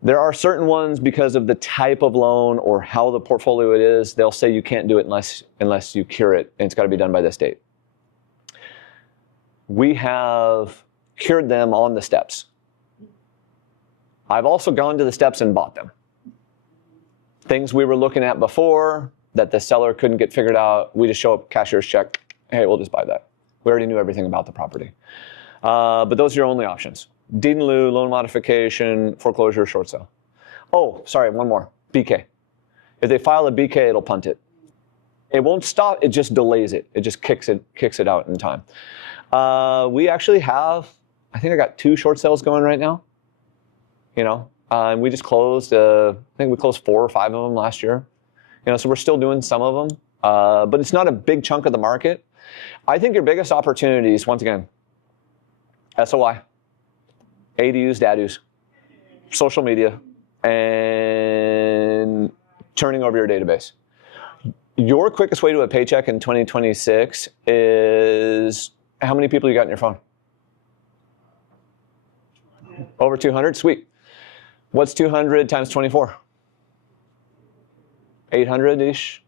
There are certain ones, because of the type of loan or how the portfolio it is, they'll say you can't do it unless you cure it, and it's got to be done by this date. We have cured them on the steps. I've also gone to the steps and bought them. Things we were looking at before that the seller couldn't get figured out, we just show up, cashier's check, hey, we'll just buy that. We already knew everything about the property. But those are your only options. Deed in lieu, loan modification, foreclosure, short sale. Oh, sorry, one more, BK. If they file a BK, it'll punt it. It won't stop, it just delays it. It just kicks it out in time. We actually have, I think I got 2 short sales going right now. And we just closed, I think we closed 4 or 5 of them last year. So we're still doing some of them, but it's not a big chunk of the market. I think your biggest opportunities, once again, SOI, ADUs, DADUs, social media, and turning over your database. Your quickest way to a paycheck in 2026 is how many people you got in your phone? Over 200? Sweet. What's 200 times 24? 800-ish?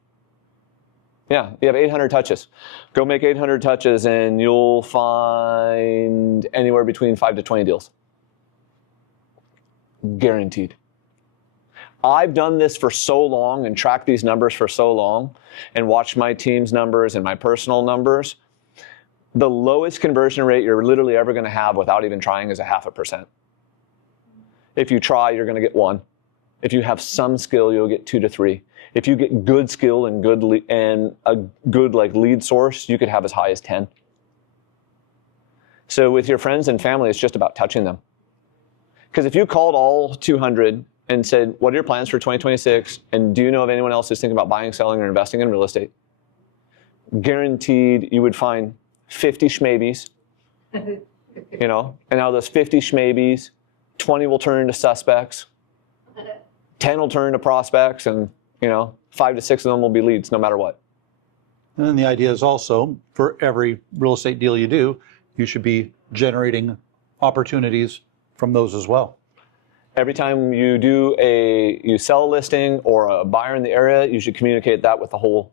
Yeah, you have 800 touches. Go make 800 touches and you'll find anywhere between 5 to 20 deals. Guaranteed. I've done this for so long and tracked these numbers for so long and watched my team's numbers and my personal numbers. The lowest conversion rate you're literally ever going to have without even trying is 0.5%. If you try, you're going to get 1. If you have some skill, you'll get 2 to 3. If you get good skill and a good lead source, you could have as high as 10. So with your friends and family, it's just about touching them. Because if you called all 200 and said, what are your plans for 2026? And do you know of anyone else who's thinking about buying, selling, or investing in real estate? Guaranteed you would find 50 schmabies, and out of those 50 schmabies, 20 will turn into suspects, 10 will turn into prospects, and 5 to 6 of them will be leads no matter what. And then the idea is also, for every real estate deal you do, you should be generating opportunities from those as well. Every time you sell a listing or a buyer in the area, you should communicate that with the whole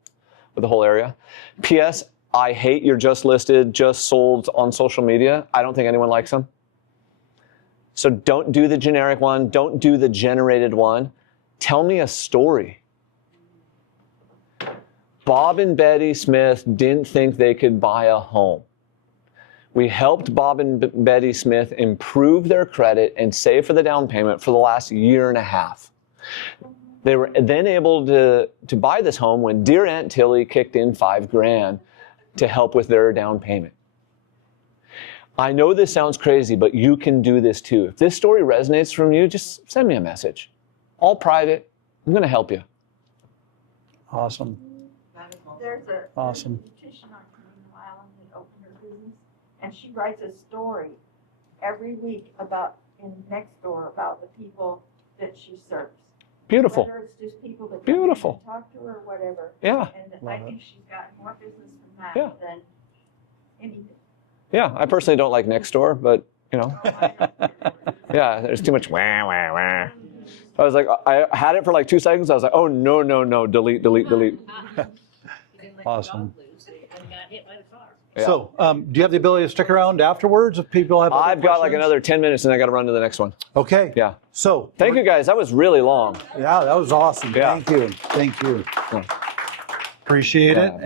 area. P.S. I hate your just listed, just sold on social media. I don't think anyone likes them. So don't do the generic one. Don't do the generated one. Tell me a story. Bob and Betty Smith didn't think they could buy a home. We helped Bob and Betty Smith improve their credit and save for the down payment for the last 1.5 years. They were then able to buy this home when dear Aunt Tilly kicked in $5,000 to help with their down payment. I know this sounds crazy, but you can do this too. If this story resonates from you, just send me a message. All private. I'm going to help you. Awesome. There's a Awesome. beautician on Camino Island that opened her business, and she writes a story every week in next door about the people that she serves. Beautiful. Whether it's just people that come in and talk to her or whatever. Yeah. And I think she's gotten more business from that Yeah. than anything. Yeah, I personally don't like Nextdoor, but yeah, there's too much wah, wah, wah. I was like, I had it for like 2 seconds. I was like, oh, no, delete. Awesome. And got hit by the car. Yeah. So, do you have the ability to stick around afterwards if people have other I've got like questions? another 10 minutes and I got to run to the next one. Okay. Yeah. So, Thank you guys. That was really long. yeah, that was awesome. Yeah. Thank you. Yeah. Appreciate it.